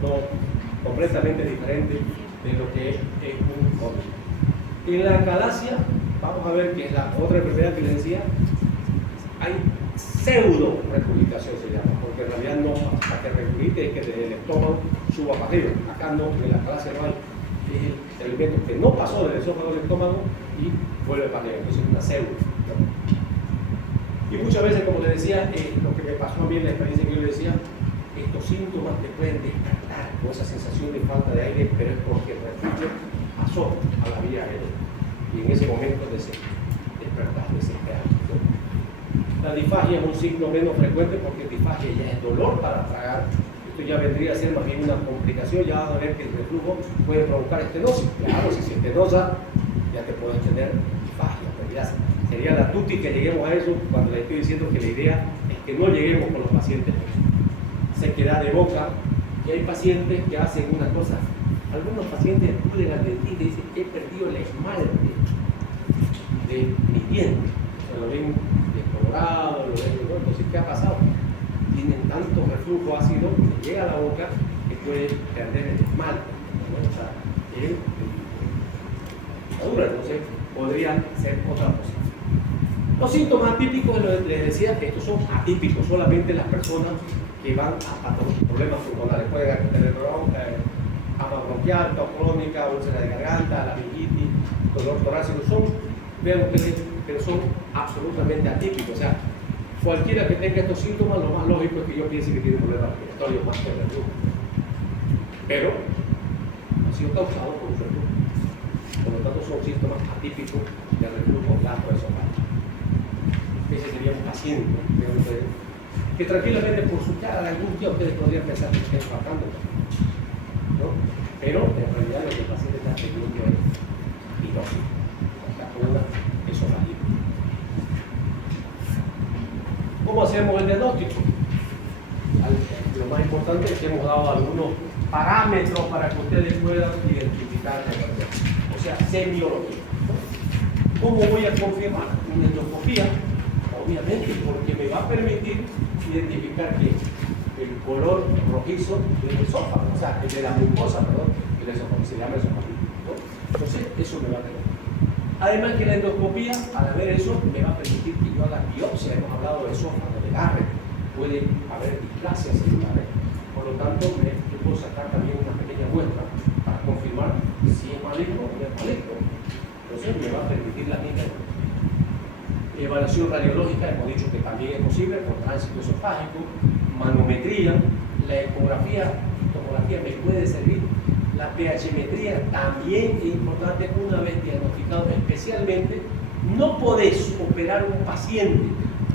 no, completamente diferente de lo que es un vómito. En la acalasia, vamos a ver que es la otra enfermedad que les decía, hay pseudo regurgitación se llama, porque en realidad no, para que regurgite es que desde el estómago suba para arriba. Acá no, en la acalasia no hay, es el alimento que no pasó del esófago al estómago y vuelve para arriba, entonces es una pseudo, ¿no? Y muchas veces, como les decía, lo que me pasó a mí en la experiencia que yo les decía, estos síntomas te pueden despertar con esa sensación de falta de aire, pero es porque el reflujo pasó a la vía aérea y en ese momento despertar desesperado, ¿no? La disfagia es un signo menos frecuente porque disfagia ya es dolor para tragar. Esto ya vendría a ser más bien una complicación. Ya van a ver que el reflujo puede provocar estenosis. Claro, si se estenosa, ya te puedes tener disfagia. Pero ya sería la tuti que lleguemos a eso cuando les estoy diciendo que la idea es que no lleguemos con los pacientes. Sequedad de boca. Y hay pacientes que hacen una cosa. Algunos pacientes acuden al dentista y dicen: he perdido el esmalte de mis dientes. O sea, lo ven descolorado, lo ven, ¿no? Entonces, ¿qué ha pasado? Tienen tanto reflujo ácido que llega a la boca que puede perder el esmalte, ¿no? O sea, entonces podría ser otra cosa. Los síntomas atípicos, les decía que estos son atípicos, solamente las personas que van a problemas pulmonares. Pueden tener asma bronquial, tos crónica, úlcera de garganta, laringitis, dolor torácico, vean ustedes, pero son absolutamente atípicos. O sea, cualquiera que tenga estos síntomas, lo más lógico es que yo piense que tiene problemas respiratorios más que el reflujo. Pero ha sido causado por un reflujo. Por lo tanto, son síntomas atípicos de reflujo gastroesofágico. Ese sería un paciente que tranquilamente por su cara de angustia ustedes podrían pensar que está infartando, ¿no? Pero en realidad lo que el paciente está teniendo es pirosis, o sea, una esofagita. ¿Cómo hacemos el diagnóstico? Lo más importante es que hemos dado algunos parámetros para que ustedes puedan identificar la enfermedad, o sea, semiología. ¿Cómo voy a confirmar? Una endoscopía, obviamente, porque me va a permitir identificar que el color rojizo del esófago, o sea, el de la mucosa, perdón, el esófago, se llama esofagito, ¿no? Entonces, eso me va a permitir. Además que la endoscopía, al ver eso, me va a permitir que yo haga biopsia. Hemos hablado de esófago, de Garrett, puede haber displasia celular. Por lo tanto, yo puedo sacar también una pequeña muestra para confirmar si es maligno o no es maligno. Entonces, me va a permitir la misma evaluación radiológica. Hemos dicho que también es posible con tránsito esofágico, manometría, la ecografía, tomografía me puede servir. La pHmetría también es importante una vez diagnosticado, especialmente no podés operar un paciente.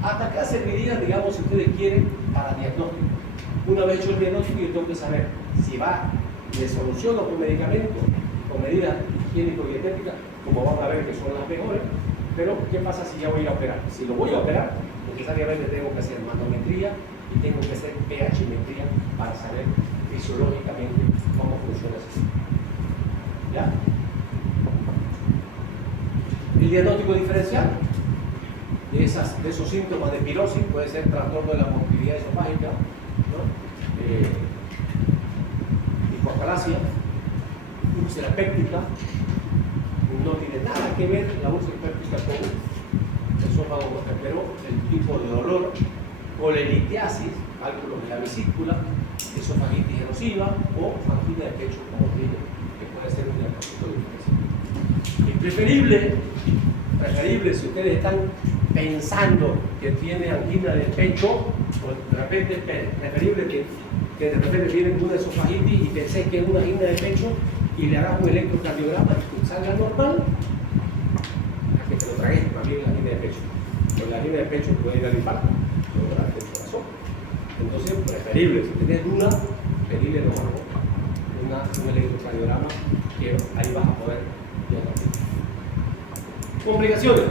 Hasta acá serviría, digamos, si ustedes quieren, para diagnóstico. Una vez hecho el diagnóstico, yo tengo que saber si le soluciono con medicamentos, con medidas higiénico-dietéticas, como van a ver que son las mejores, pero ¿qué pasa si ya voy a ir a operar? Si lo voy a operar, necesariamente tengo que hacer manometría y tengo que hacer pHmetría para saber fisiológicamente cómo funciona ese sistema. ¿Ya? El diagnóstico diferencial de esos síntomas de pirosis puede ser trastorno de la motilidad esofágica, ¿no? Hipoacalasia, úlcera péptica. No tiene nada que ver la úlcera péptica con el esófago, pero el tipo de dolor, colelitiasis, cálculos de la vesícula, esofagitis erosiva o angina de pecho, como digo, que puede ser un diagnóstico diferencial. Y preferible si ustedes están pensando que tiene angina de pecho, pues de repente preferible que de repente viene con una esofagitis y pensé que es una angina de pecho y le hagas un electrocardiograma y salga normal, a que te lo tragues más bien la angina de pecho. Pues la angina de pecho puede ir al infarto, puede ir al corazón. Entonces, preferible, si tienes duda, pedirle lo mejor un electrocardiograma, que ahí vas a poder diagnosticar. Complicaciones.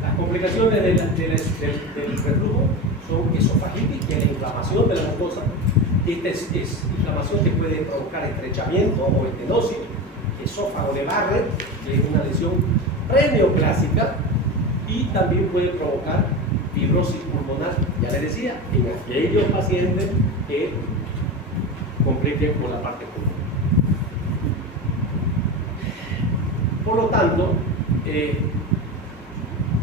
Las complicaciones del reflujo son esofagitis, que es la inflamación de la mucosa. Esta es inflamación que puede provocar estrechamiento o estenosis, esófago de Barrett, que es una lesión preneoplásica, y también puede provocar fibrosis pulmonar, ya les decía, en aquellos pacientes que compliquen con la parte pulmonar. Por lo tanto,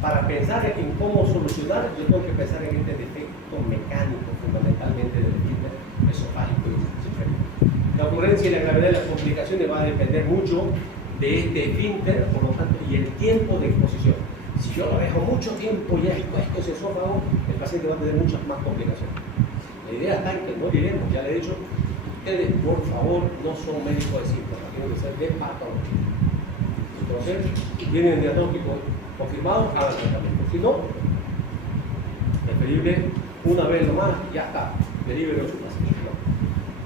para pensar en cómo solucionar, yo tengo que pensar en este defecto mecánico, fundamentalmente del esfínter esofágico y esofágico. La ocurrencia y la gravedad de las complicaciones va a depender mucho de este esfínter, por lo tanto, y el tiempo de exposición. Si yo lo dejo mucho tiempo ya expuesto ese esófago, el paciente va a tener muchas más complicaciones. La idea está en que no diremos, ya le he dicho, ustedes por favor no son médicos de síntomas, tienen que ser de patología. Entonces, si tienen el diagnóstico confirmado, hagan tratamiento. Si no, preferible una vez nomás y ya está, derive su paciente. No.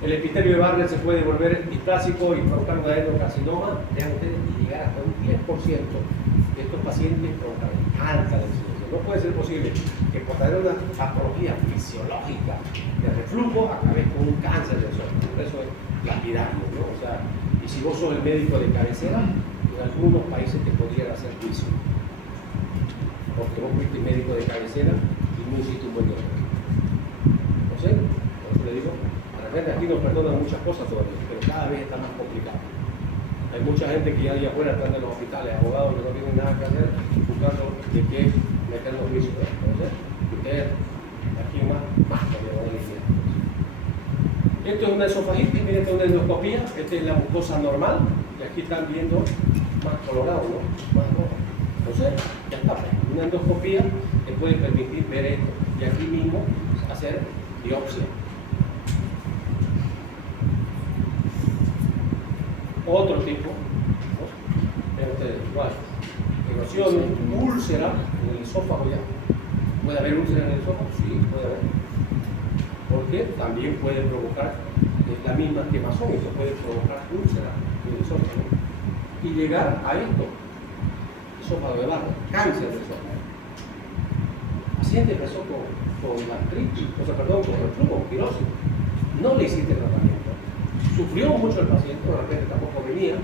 El epitelio de Barrett se puede volver displásico y provocar un adenocarcinoma, vean ustedes, y llegar hasta un 10% de estos pacientes provocan alta incidencia. No puede ser posible que por tener una patología fisiológica de reflujo acabe con un cáncer de esófago. Por eso es lapidario, ¿no? O sea, y si vos sos el médico de cabecera, en algunos países te podrían hacer juicio. Porque vos fuiste médico de cabecera y no hiciste un buen diagnóstico. ¿No sé? Por eso le digo, de repente aquí nos perdonan muchas cosas todavía, pero cada vez está más complicado. Hay mucha gente que ya allá afuera están en los hospitales, abogados que no tienen nada que hacer, buscando de qué meter los juicios. Entonces, ustedes, aquí más todavía van a elegir. Esto es una esofagitis, miren, esta es una endoscopía, esta es la mucosa normal, y aquí están viendo más colorado, ¿no? Más rojo. Entonces, ya está. Una endoscopía te puede permitir ver esto, y aquí mismo hacer biopsia. Otro tipo, ¿no? Vean ustedes, igual, erosión, úlcera en el esófago ya. ¿Puede haber úlcera en el esófago? Sí, puede haber. Porque también puede provocar la misma quemazón, eso puede provocar úlcera en el esófago. Y llegar a esto, esófago de barro, cáncer del esófago. El paciente empezó con gastritis, con reflujo, pirosis. No le hiciste tratamiento. Sufrió mucho el paciente, de repente tampoco venía,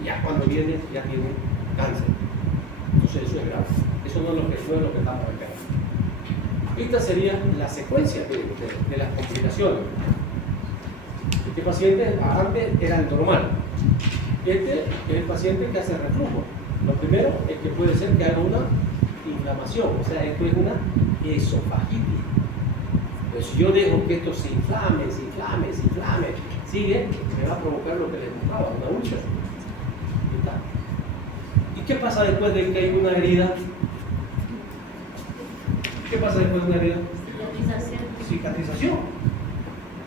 y ya cuando viene ya tiene cáncer. Entonces eso es grave. Eso no es lo que estamos esperando. Esta sería la secuencia de las complicaciones. Este paciente antes era el normal. Este es el paciente que hace reflujo. Lo primero es que puede ser que haga una inflamación, o sea, esto es una esofagitis. Pero si yo dejo que esto se inflame, sigue, me va a provocar lo que les mostraba, una úlcera. ¿Y qué pasa después de que hay una herida? ¿Qué pasa después de una herida? Cicatrización.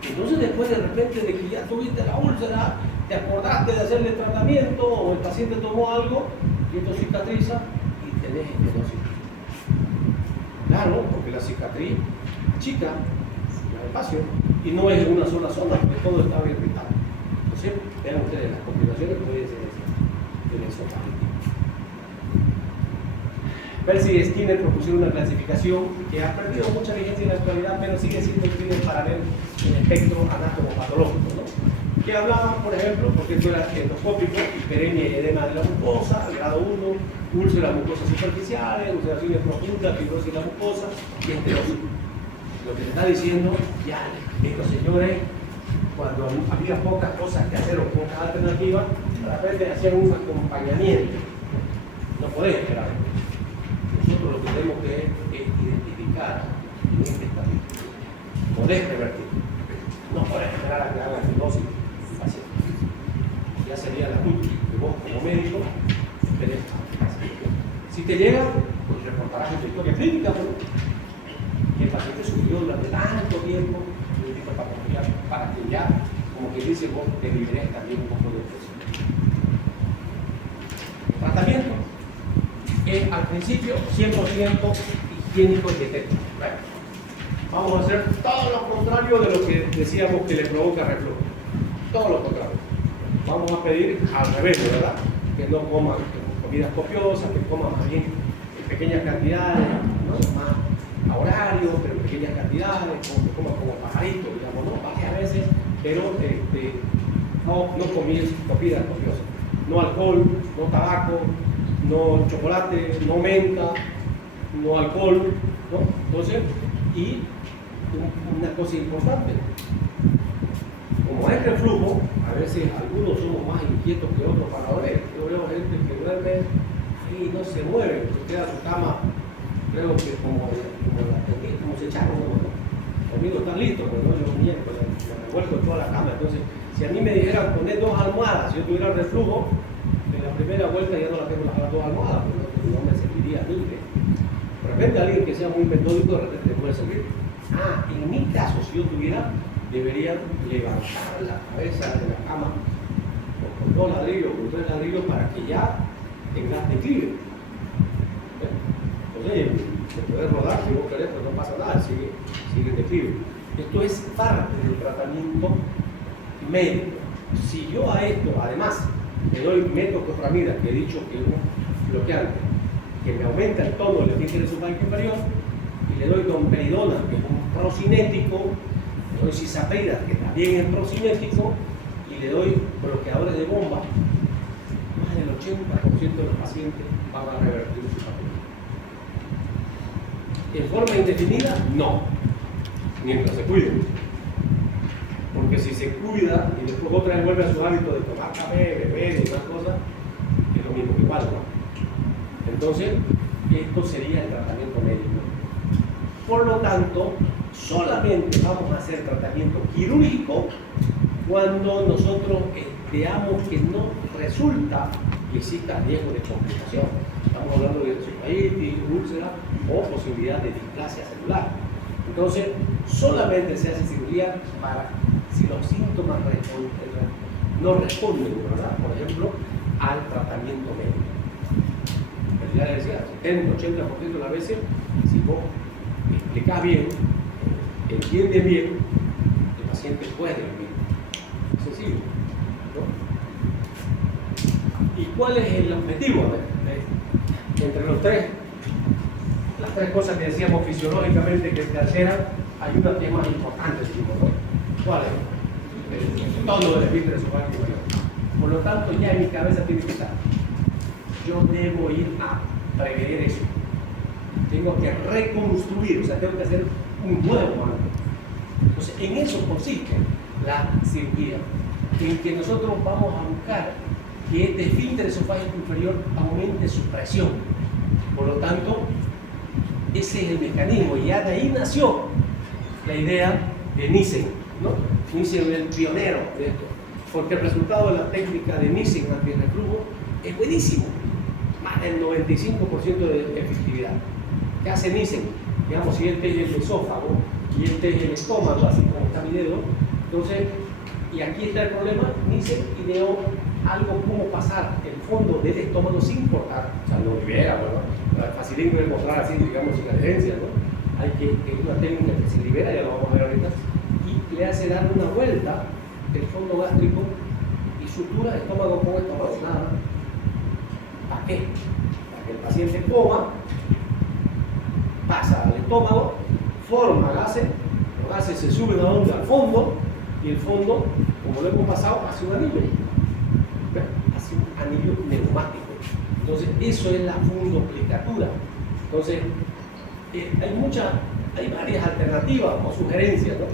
Entonces después de repente de que ya tuviste la úlcera, te acordaste de hacerle tratamiento o el paciente tomó algo y esto cicatriza y tenés estenosis. Claro, porque la cicatriz chica el espacio y no es en una sola zona, porque todo está irritado. Entonces, vean ustedes, las complicaciones pueden ser del esofágico. Percy y Skinner propusieron una clasificación que ha perdido mucha vigencia en la actualidad, pero sigue siendo útil para ver el espectro anatomopatológico, ¿no? que hablaban, por ejemplo, porque esto era endoscópico, perenne edema de la mucosa, grado 1, úlceras mucosas superficiales, ulceraciones profundas, fibrosis de la mucosa y esterosis. Lo que te está diciendo, ya, estos señores, cuando había pocas cosas que hacer o pocas alternativas, de repente hacían un acompañamiento. No podés esperar. Nosotros lo que tenemos que es identificar en este estadístico. Podés revertir. No podés esperar a que hagan hipnosis facial. Ya sería la última que vos como médico tenés. Si te llega, pues reportarás en tu historia clínica, ¿no? Que el paciente sufrió durante tanto tiempo de tipo de patología para que ya, como que dice vos, te liberes también un poco de peso. El tratamiento es al principio 100% higiénico y dietético. ¿Right? Vamos a hacer todo lo contrario de lo que decíamos que le provoca reflujo. Todo lo contrario. Vamos a pedir al revés, ¿verdad? Que no coman comidas copiosas, que coman más bien en pequeñas cantidades, ¿no? Más a horario, pero en pequeñas cantidades, que coman como pajarito, digamos, ¿no? Varias veces, pero no comidas copiosas. No alcohol, no tabaco, no chocolate, no menta, no alcohol, ¿no? Entonces, y una cosa importante, como hay reflujo, a veces algunos somos más inquietos que otros para dormir. Yo veo gente que duerme y no se mueve, se queda en su cama, creo que como se echaron, ¿no? Conmigo están listos, pero no, yo miércoles me revuelco en toda la cama. Entonces, si a mí me dijeran poner 2 almohadas, si yo tuviera reflujo, en la primera vuelta ya no la tengo las 2 almohadas, porque no me serviría a mí. De repente alguien que sea muy metódico, de repente puede servir. En mi caso, si yo tuviera, debería levantar la cabeza de la cama con 2 ladrillos, con 3 ladrillos, para que ya tengas declive. Entonces, se puede rodar, si vos querés, pues no pasa nada, sigue en declive. Esto es parte del tratamiento médico. Si yo a esto, además, le doy metoclopramida, que he dicho que es un bloqueante, que me aumenta el tono del esfínter esofágico inferior, y le doy domperidona, que es un procinético, le doy cisapeida, que también es procinético, y le doy bloqueadores de bomba, más del 80% de los pacientes van a revertir su patología. ¿En forma indefinida? No, mientras se cuiden. Porque si se cuida y después otra vez vuelve a su hábito de tomar café, beber y más cosas, es lo mismo que igual, ¿no? Entonces, esto sería el tratamiento médico. Por lo tanto, solamente vamos a hacer tratamiento quirúrgico cuando nosotros veamos que no resulta que exista riesgo de complicación. Estamos hablando de esofagititis, úlcera o posibilidad de displasia celular. Entonces, solamente se hace cirugía para si los síntomas no responden, ¿verdad? Por ejemplo, al tratamiento médico. Pero ya les decía, 70-80% de las veces, si vos explicás bien, entiendes bien, el paciente puede vivir. Es sencillo, ¿no? ¿Y cuál es el objetivo? Entre las tres cosas que decíamos fisiológicamente que se alteran, hay una que es más importante, ¿no? ¿Cuál es? El tono del esfínter esofágico inferior. Por lo tanto, ya en mi cabeza tiene que estar. Yo debo ir a prever eso. Tengo que reconstruir, o sea, tengo que hacer un nuevo ángulo. Entonces, en eso consiste la cirugía, en que nosotros vamos a buscar que este esfínter esofágico inferior aumente su presión. Por lo tanto, ese es el mecanismo, y ya de ahí nació la idea de Nissen, ¿no? Nissen es el pionero de esto, porque el resultado de la técnica de Nissen antirreflujo es buenísimo, más del 95% de efectividad. ¿Qué hace Nissen? Digamos, si este es el esófago y este es el estómago, así como está mi dedo, entonces, y aquí está el problema, Nissen ideó algo como pasar el fondo del estómago sin cortar, o sea, lo libera, bueno, facilito de mostrar así, digamos, sin adherencia, ¿no? Hay que una técnica que se libera, ya lo vamos a ver ahorita, y le hace dar una vuelta del fondo gástrico y sutura estómago con estómago, nada. ¿Para qué? Para que el paciente coma, pasa al estómago, forma gases, los gases se suben a donde, al fondo, y el fondo como lo hemos pasado, hace un anillo. ¿Ves? Hace un anillo neumático. Entonces, eso es la fundoplicatura. Entonces, hay varias alternativas o sugerencias, ¿no?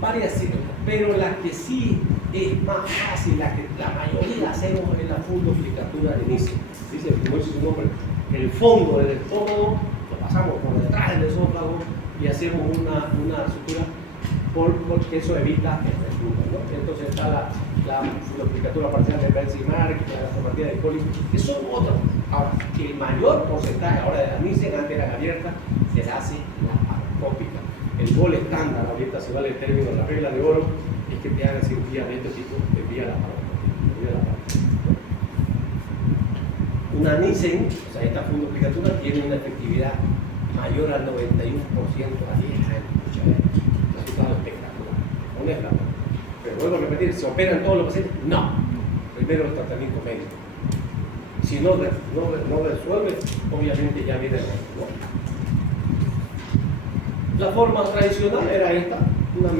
Varias, sí, pero la que sí es más fácil, la que la mayoría hacemos es la fundoplicatura de inicio. Dice, como dice su nombre, el fondo del estómago lo pasamos por detrás del esófago y hacemos una sutura porque eso evita el reflujo, ¿no? Entonces está la fundoplicatura parcial de Benzimark, la somatía de Colli, que son otros. Ahora, el mayor porcentaje ahora de las Nissen, antes eran abiertas, se le hace laparoscópica. El gol estándar, ahorita se vale el término, la regla de oro, es que te hagan cirugía de este tipo de vía laparoscópica. Una Nissen, o sea, esta fundoplicatura tiene una efectividad mayor al 91% a 10 años. Resultado espectacular, honestamente. Pero vuelvo a repetir, ¿se operan todos los pacientes? No. Primero el tratamiento médico. Si no resuelve, obviamente ya viene el médico, ¿no? La forma tradicional era esta, una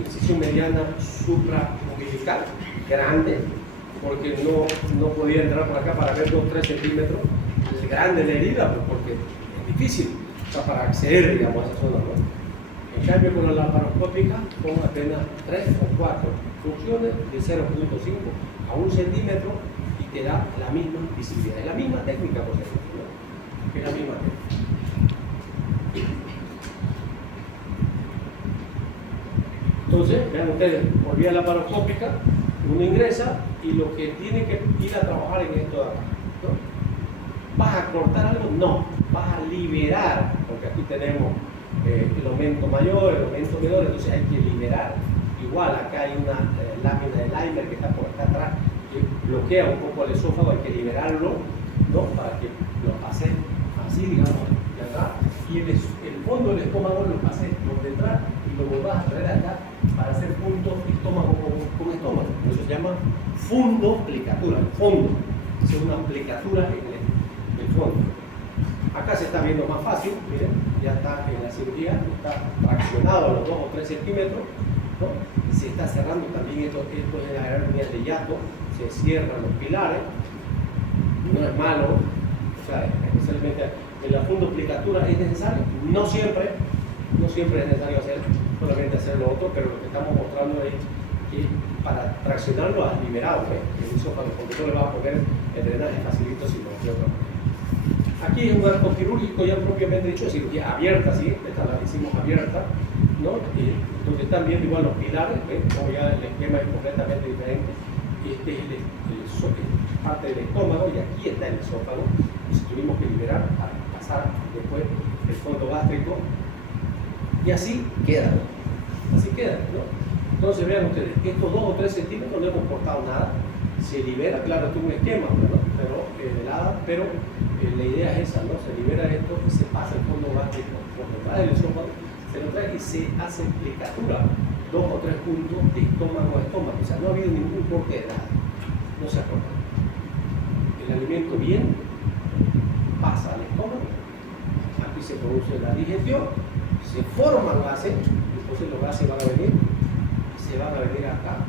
incisión mediana supraumbilical, grande, porque no podía entrar por acá para ver 2-3 centímetros. Es grande la herida, pues, porque es difícil, o sea, para acceder, digamos, a esa zona, ¿no? En cambio, con la laparoscópica, con apenas 3 o 4 funciones de 0.5 a 1 centímetro y te da la misma visibilidad. Es la misma técnica, por cierto, ¿no? Es la misma técnica. Entonces, vean ustedes, por vía laparoscópica, uno ingresa y lo que tiene que ir a trabajar en esto de acá, ¿no? ¿Vas a cortar algo? No, vas a liberar, porque aquí tenemos el aumento mayor, el aumento menor, entonces hay que liberar. Igual acá hay una lámina de Leimer que está por acá atrás, que bloquea un poco el esófago, hay que liberarlo, ¿no? Para que lo pase así, digamos, de atrás, y el fondo del estómago lo pase por detrás y lo volvás a traer acá para hacer punto estómago con estómago. Eso se llama fundoplicatura, el fondo. Es una aplicatura en el fondo. Acá se está viendo más fácil, miren, ya está en la cirugía, está traccionado a los 2 o 3 centímetros, ¿no? Se está cerrando también esto es la hernia de hiato, se cierran los pilares, no es malo, o sea, especialmente en la fundoplicatura es necesario, no siempre es necesario solamente hacer lo otro, pero lo que estamos mostrando es que para traccionarlo has liberado, el esófago, porque no le vas a poner el drenaje facilito si no hace otra manera. Aquí es un arco quirúrgico ya propiamente dicho, cirugía abierta, ¿sí? Esta la hicimos abierta, ¿no? Y donde están viendo igual los pilares, ¿ven? Como ya el esquema es completamente diferente. Este es parte del estómago y aquí está el esófago. Entonces tuvimos que liberar para pasar después el fondo gástrico y así queda, ¿no? Así queda, ¿no? Entonces vean ustedes, estos 2 o 3 centímetros no hemos cortado nada, se libera, claro, esto es un esquema, ¿no? Pero la idea es esa, ¿no? Se libera esto y se pasa el fondo gástrico por detrás del esófago, se lo trae y se hace plicatura, 2 o 3 puntos de estómago a estómago, o sea, no ha habido ningún corte de nada, no se ha cortado. El alimento bien pasa al estómago, aquí se produce la digestión, se forman gases, entonces los gases van a venir acá,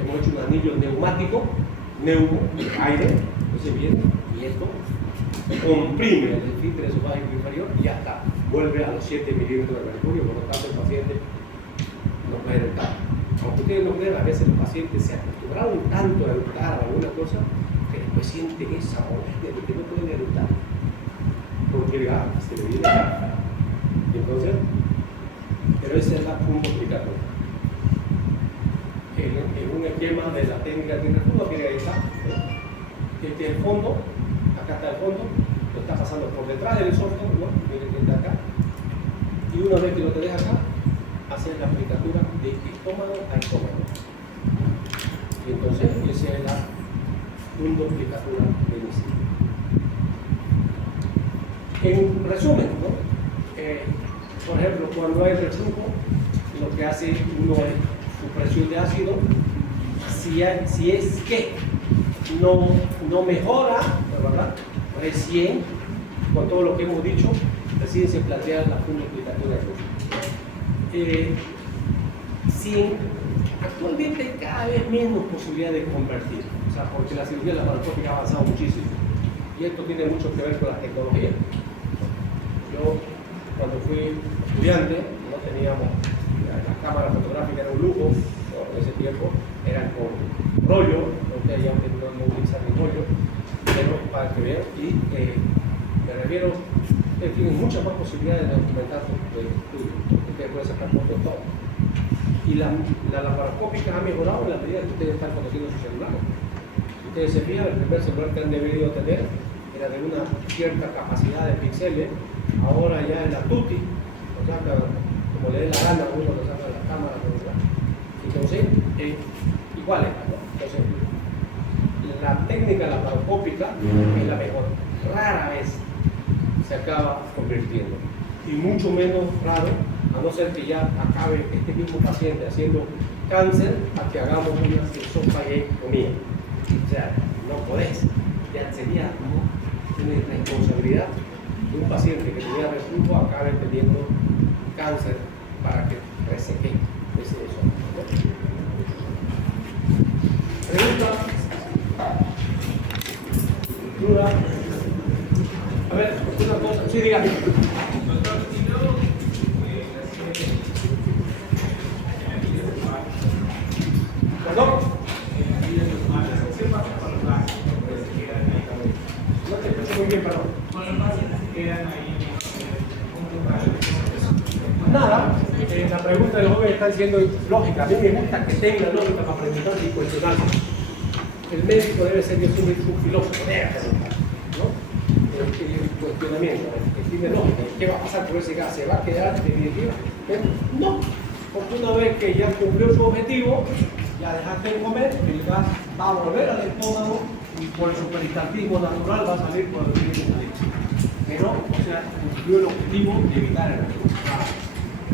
hemos hecho un anillo neumático, aire, entonces viene y esto comprime el esfínter esofágico inferior y ya está, vuelve a los 7 milímetros de mercurio, por lo tanto el paciente no va a eructar. Aunque ustedes no crean, a veces los pacientes se acostumbraron tanto a eructar a alguna cosa que después sienten esa molestia de que no pueden eructar, porque se le viene acá. Y entonces, pero esa es la fundoplicatura. En un esquema de la técnica de reflujo, que ahí está, este es el fondo, acá está el fondo, lo está pasando por detrás del esófago, ¿no? Miren que está acá, y una vez que lo tenés acá, haces la aplicatura de estómago a estómago. Y entonces, esa es la fundoplicatura de inicio. En resumen, ¿no? Por ejemplo, cuando hay reflujo, lo que hace uno es supresión de ácido. Si es que no mejora, ¿verdad? Recién, con todo lo que hemos dicho, recién se plantea la funda explicativa. Actualmente hay cada vez menos posibilidad de convertir, o sea, porque la cirugía laparoscópica ha avanzado muchísimo y esto tiene mucho que ver con las tecnologías. Yo, cuando fui estudiante, no teníamos, las cámaras fotográficas era un lujo, ¿no? En ese tiempo eran con rollo, ustedes ya no utilizan ni rollo, pero para que vean, y me refiero, ustedes tienen muchas más posibilidades de documentar su estudio, ustedes pueden sacar fotos de todo. Y la laparoscópica ha mejorado en la medida que ustedes están conociendo sus celulares. Si ustedes se fijan, el primer celular que han debido tener era de una cierta capacidad de píxeles, ahora ya es la tutti, lo saca como le dé la gana a uno, lo saca de la cámara, ¿verdad? Entonces, igual es, ¿no? Entonces, la técnica laparoscópica es la mejor, rara vez se acaba convirtiendo, y mucho menos raro, a no ser que ya acabe este mismo paciente haciendo cáncer, a que hagamos una esofagectomía. O sea, no podés, ya sería, ¿no? Tiene responsabilidad de un paciente que tenía reflujo acabe teniendo cáncer para que reseque ese esófago. Pregunta. Duda. A ver, una cosa. Sí, dígame. ¿Perdón? No te escucho muy bien, perdón. Nada, la pregunta de los jóvenes está siendo lógica. A mí me gusta que tenga lógica para preguntar y cuestionarse. El médico debe ser un filósofo, debe preguntar, ¿no? El cuestionamiento, que tiene lógica. ¿Qué va a pasar con ese gas? ¿Se va a quedar definitiva? No, porque una vez que ya cumplió su objetivo, ya dejaste de comer, el gas va a volver al estómago y por el superistaltismo natural va a salir por el río. Pero, o sea, cumplió el objetivo de evitar el reflujo.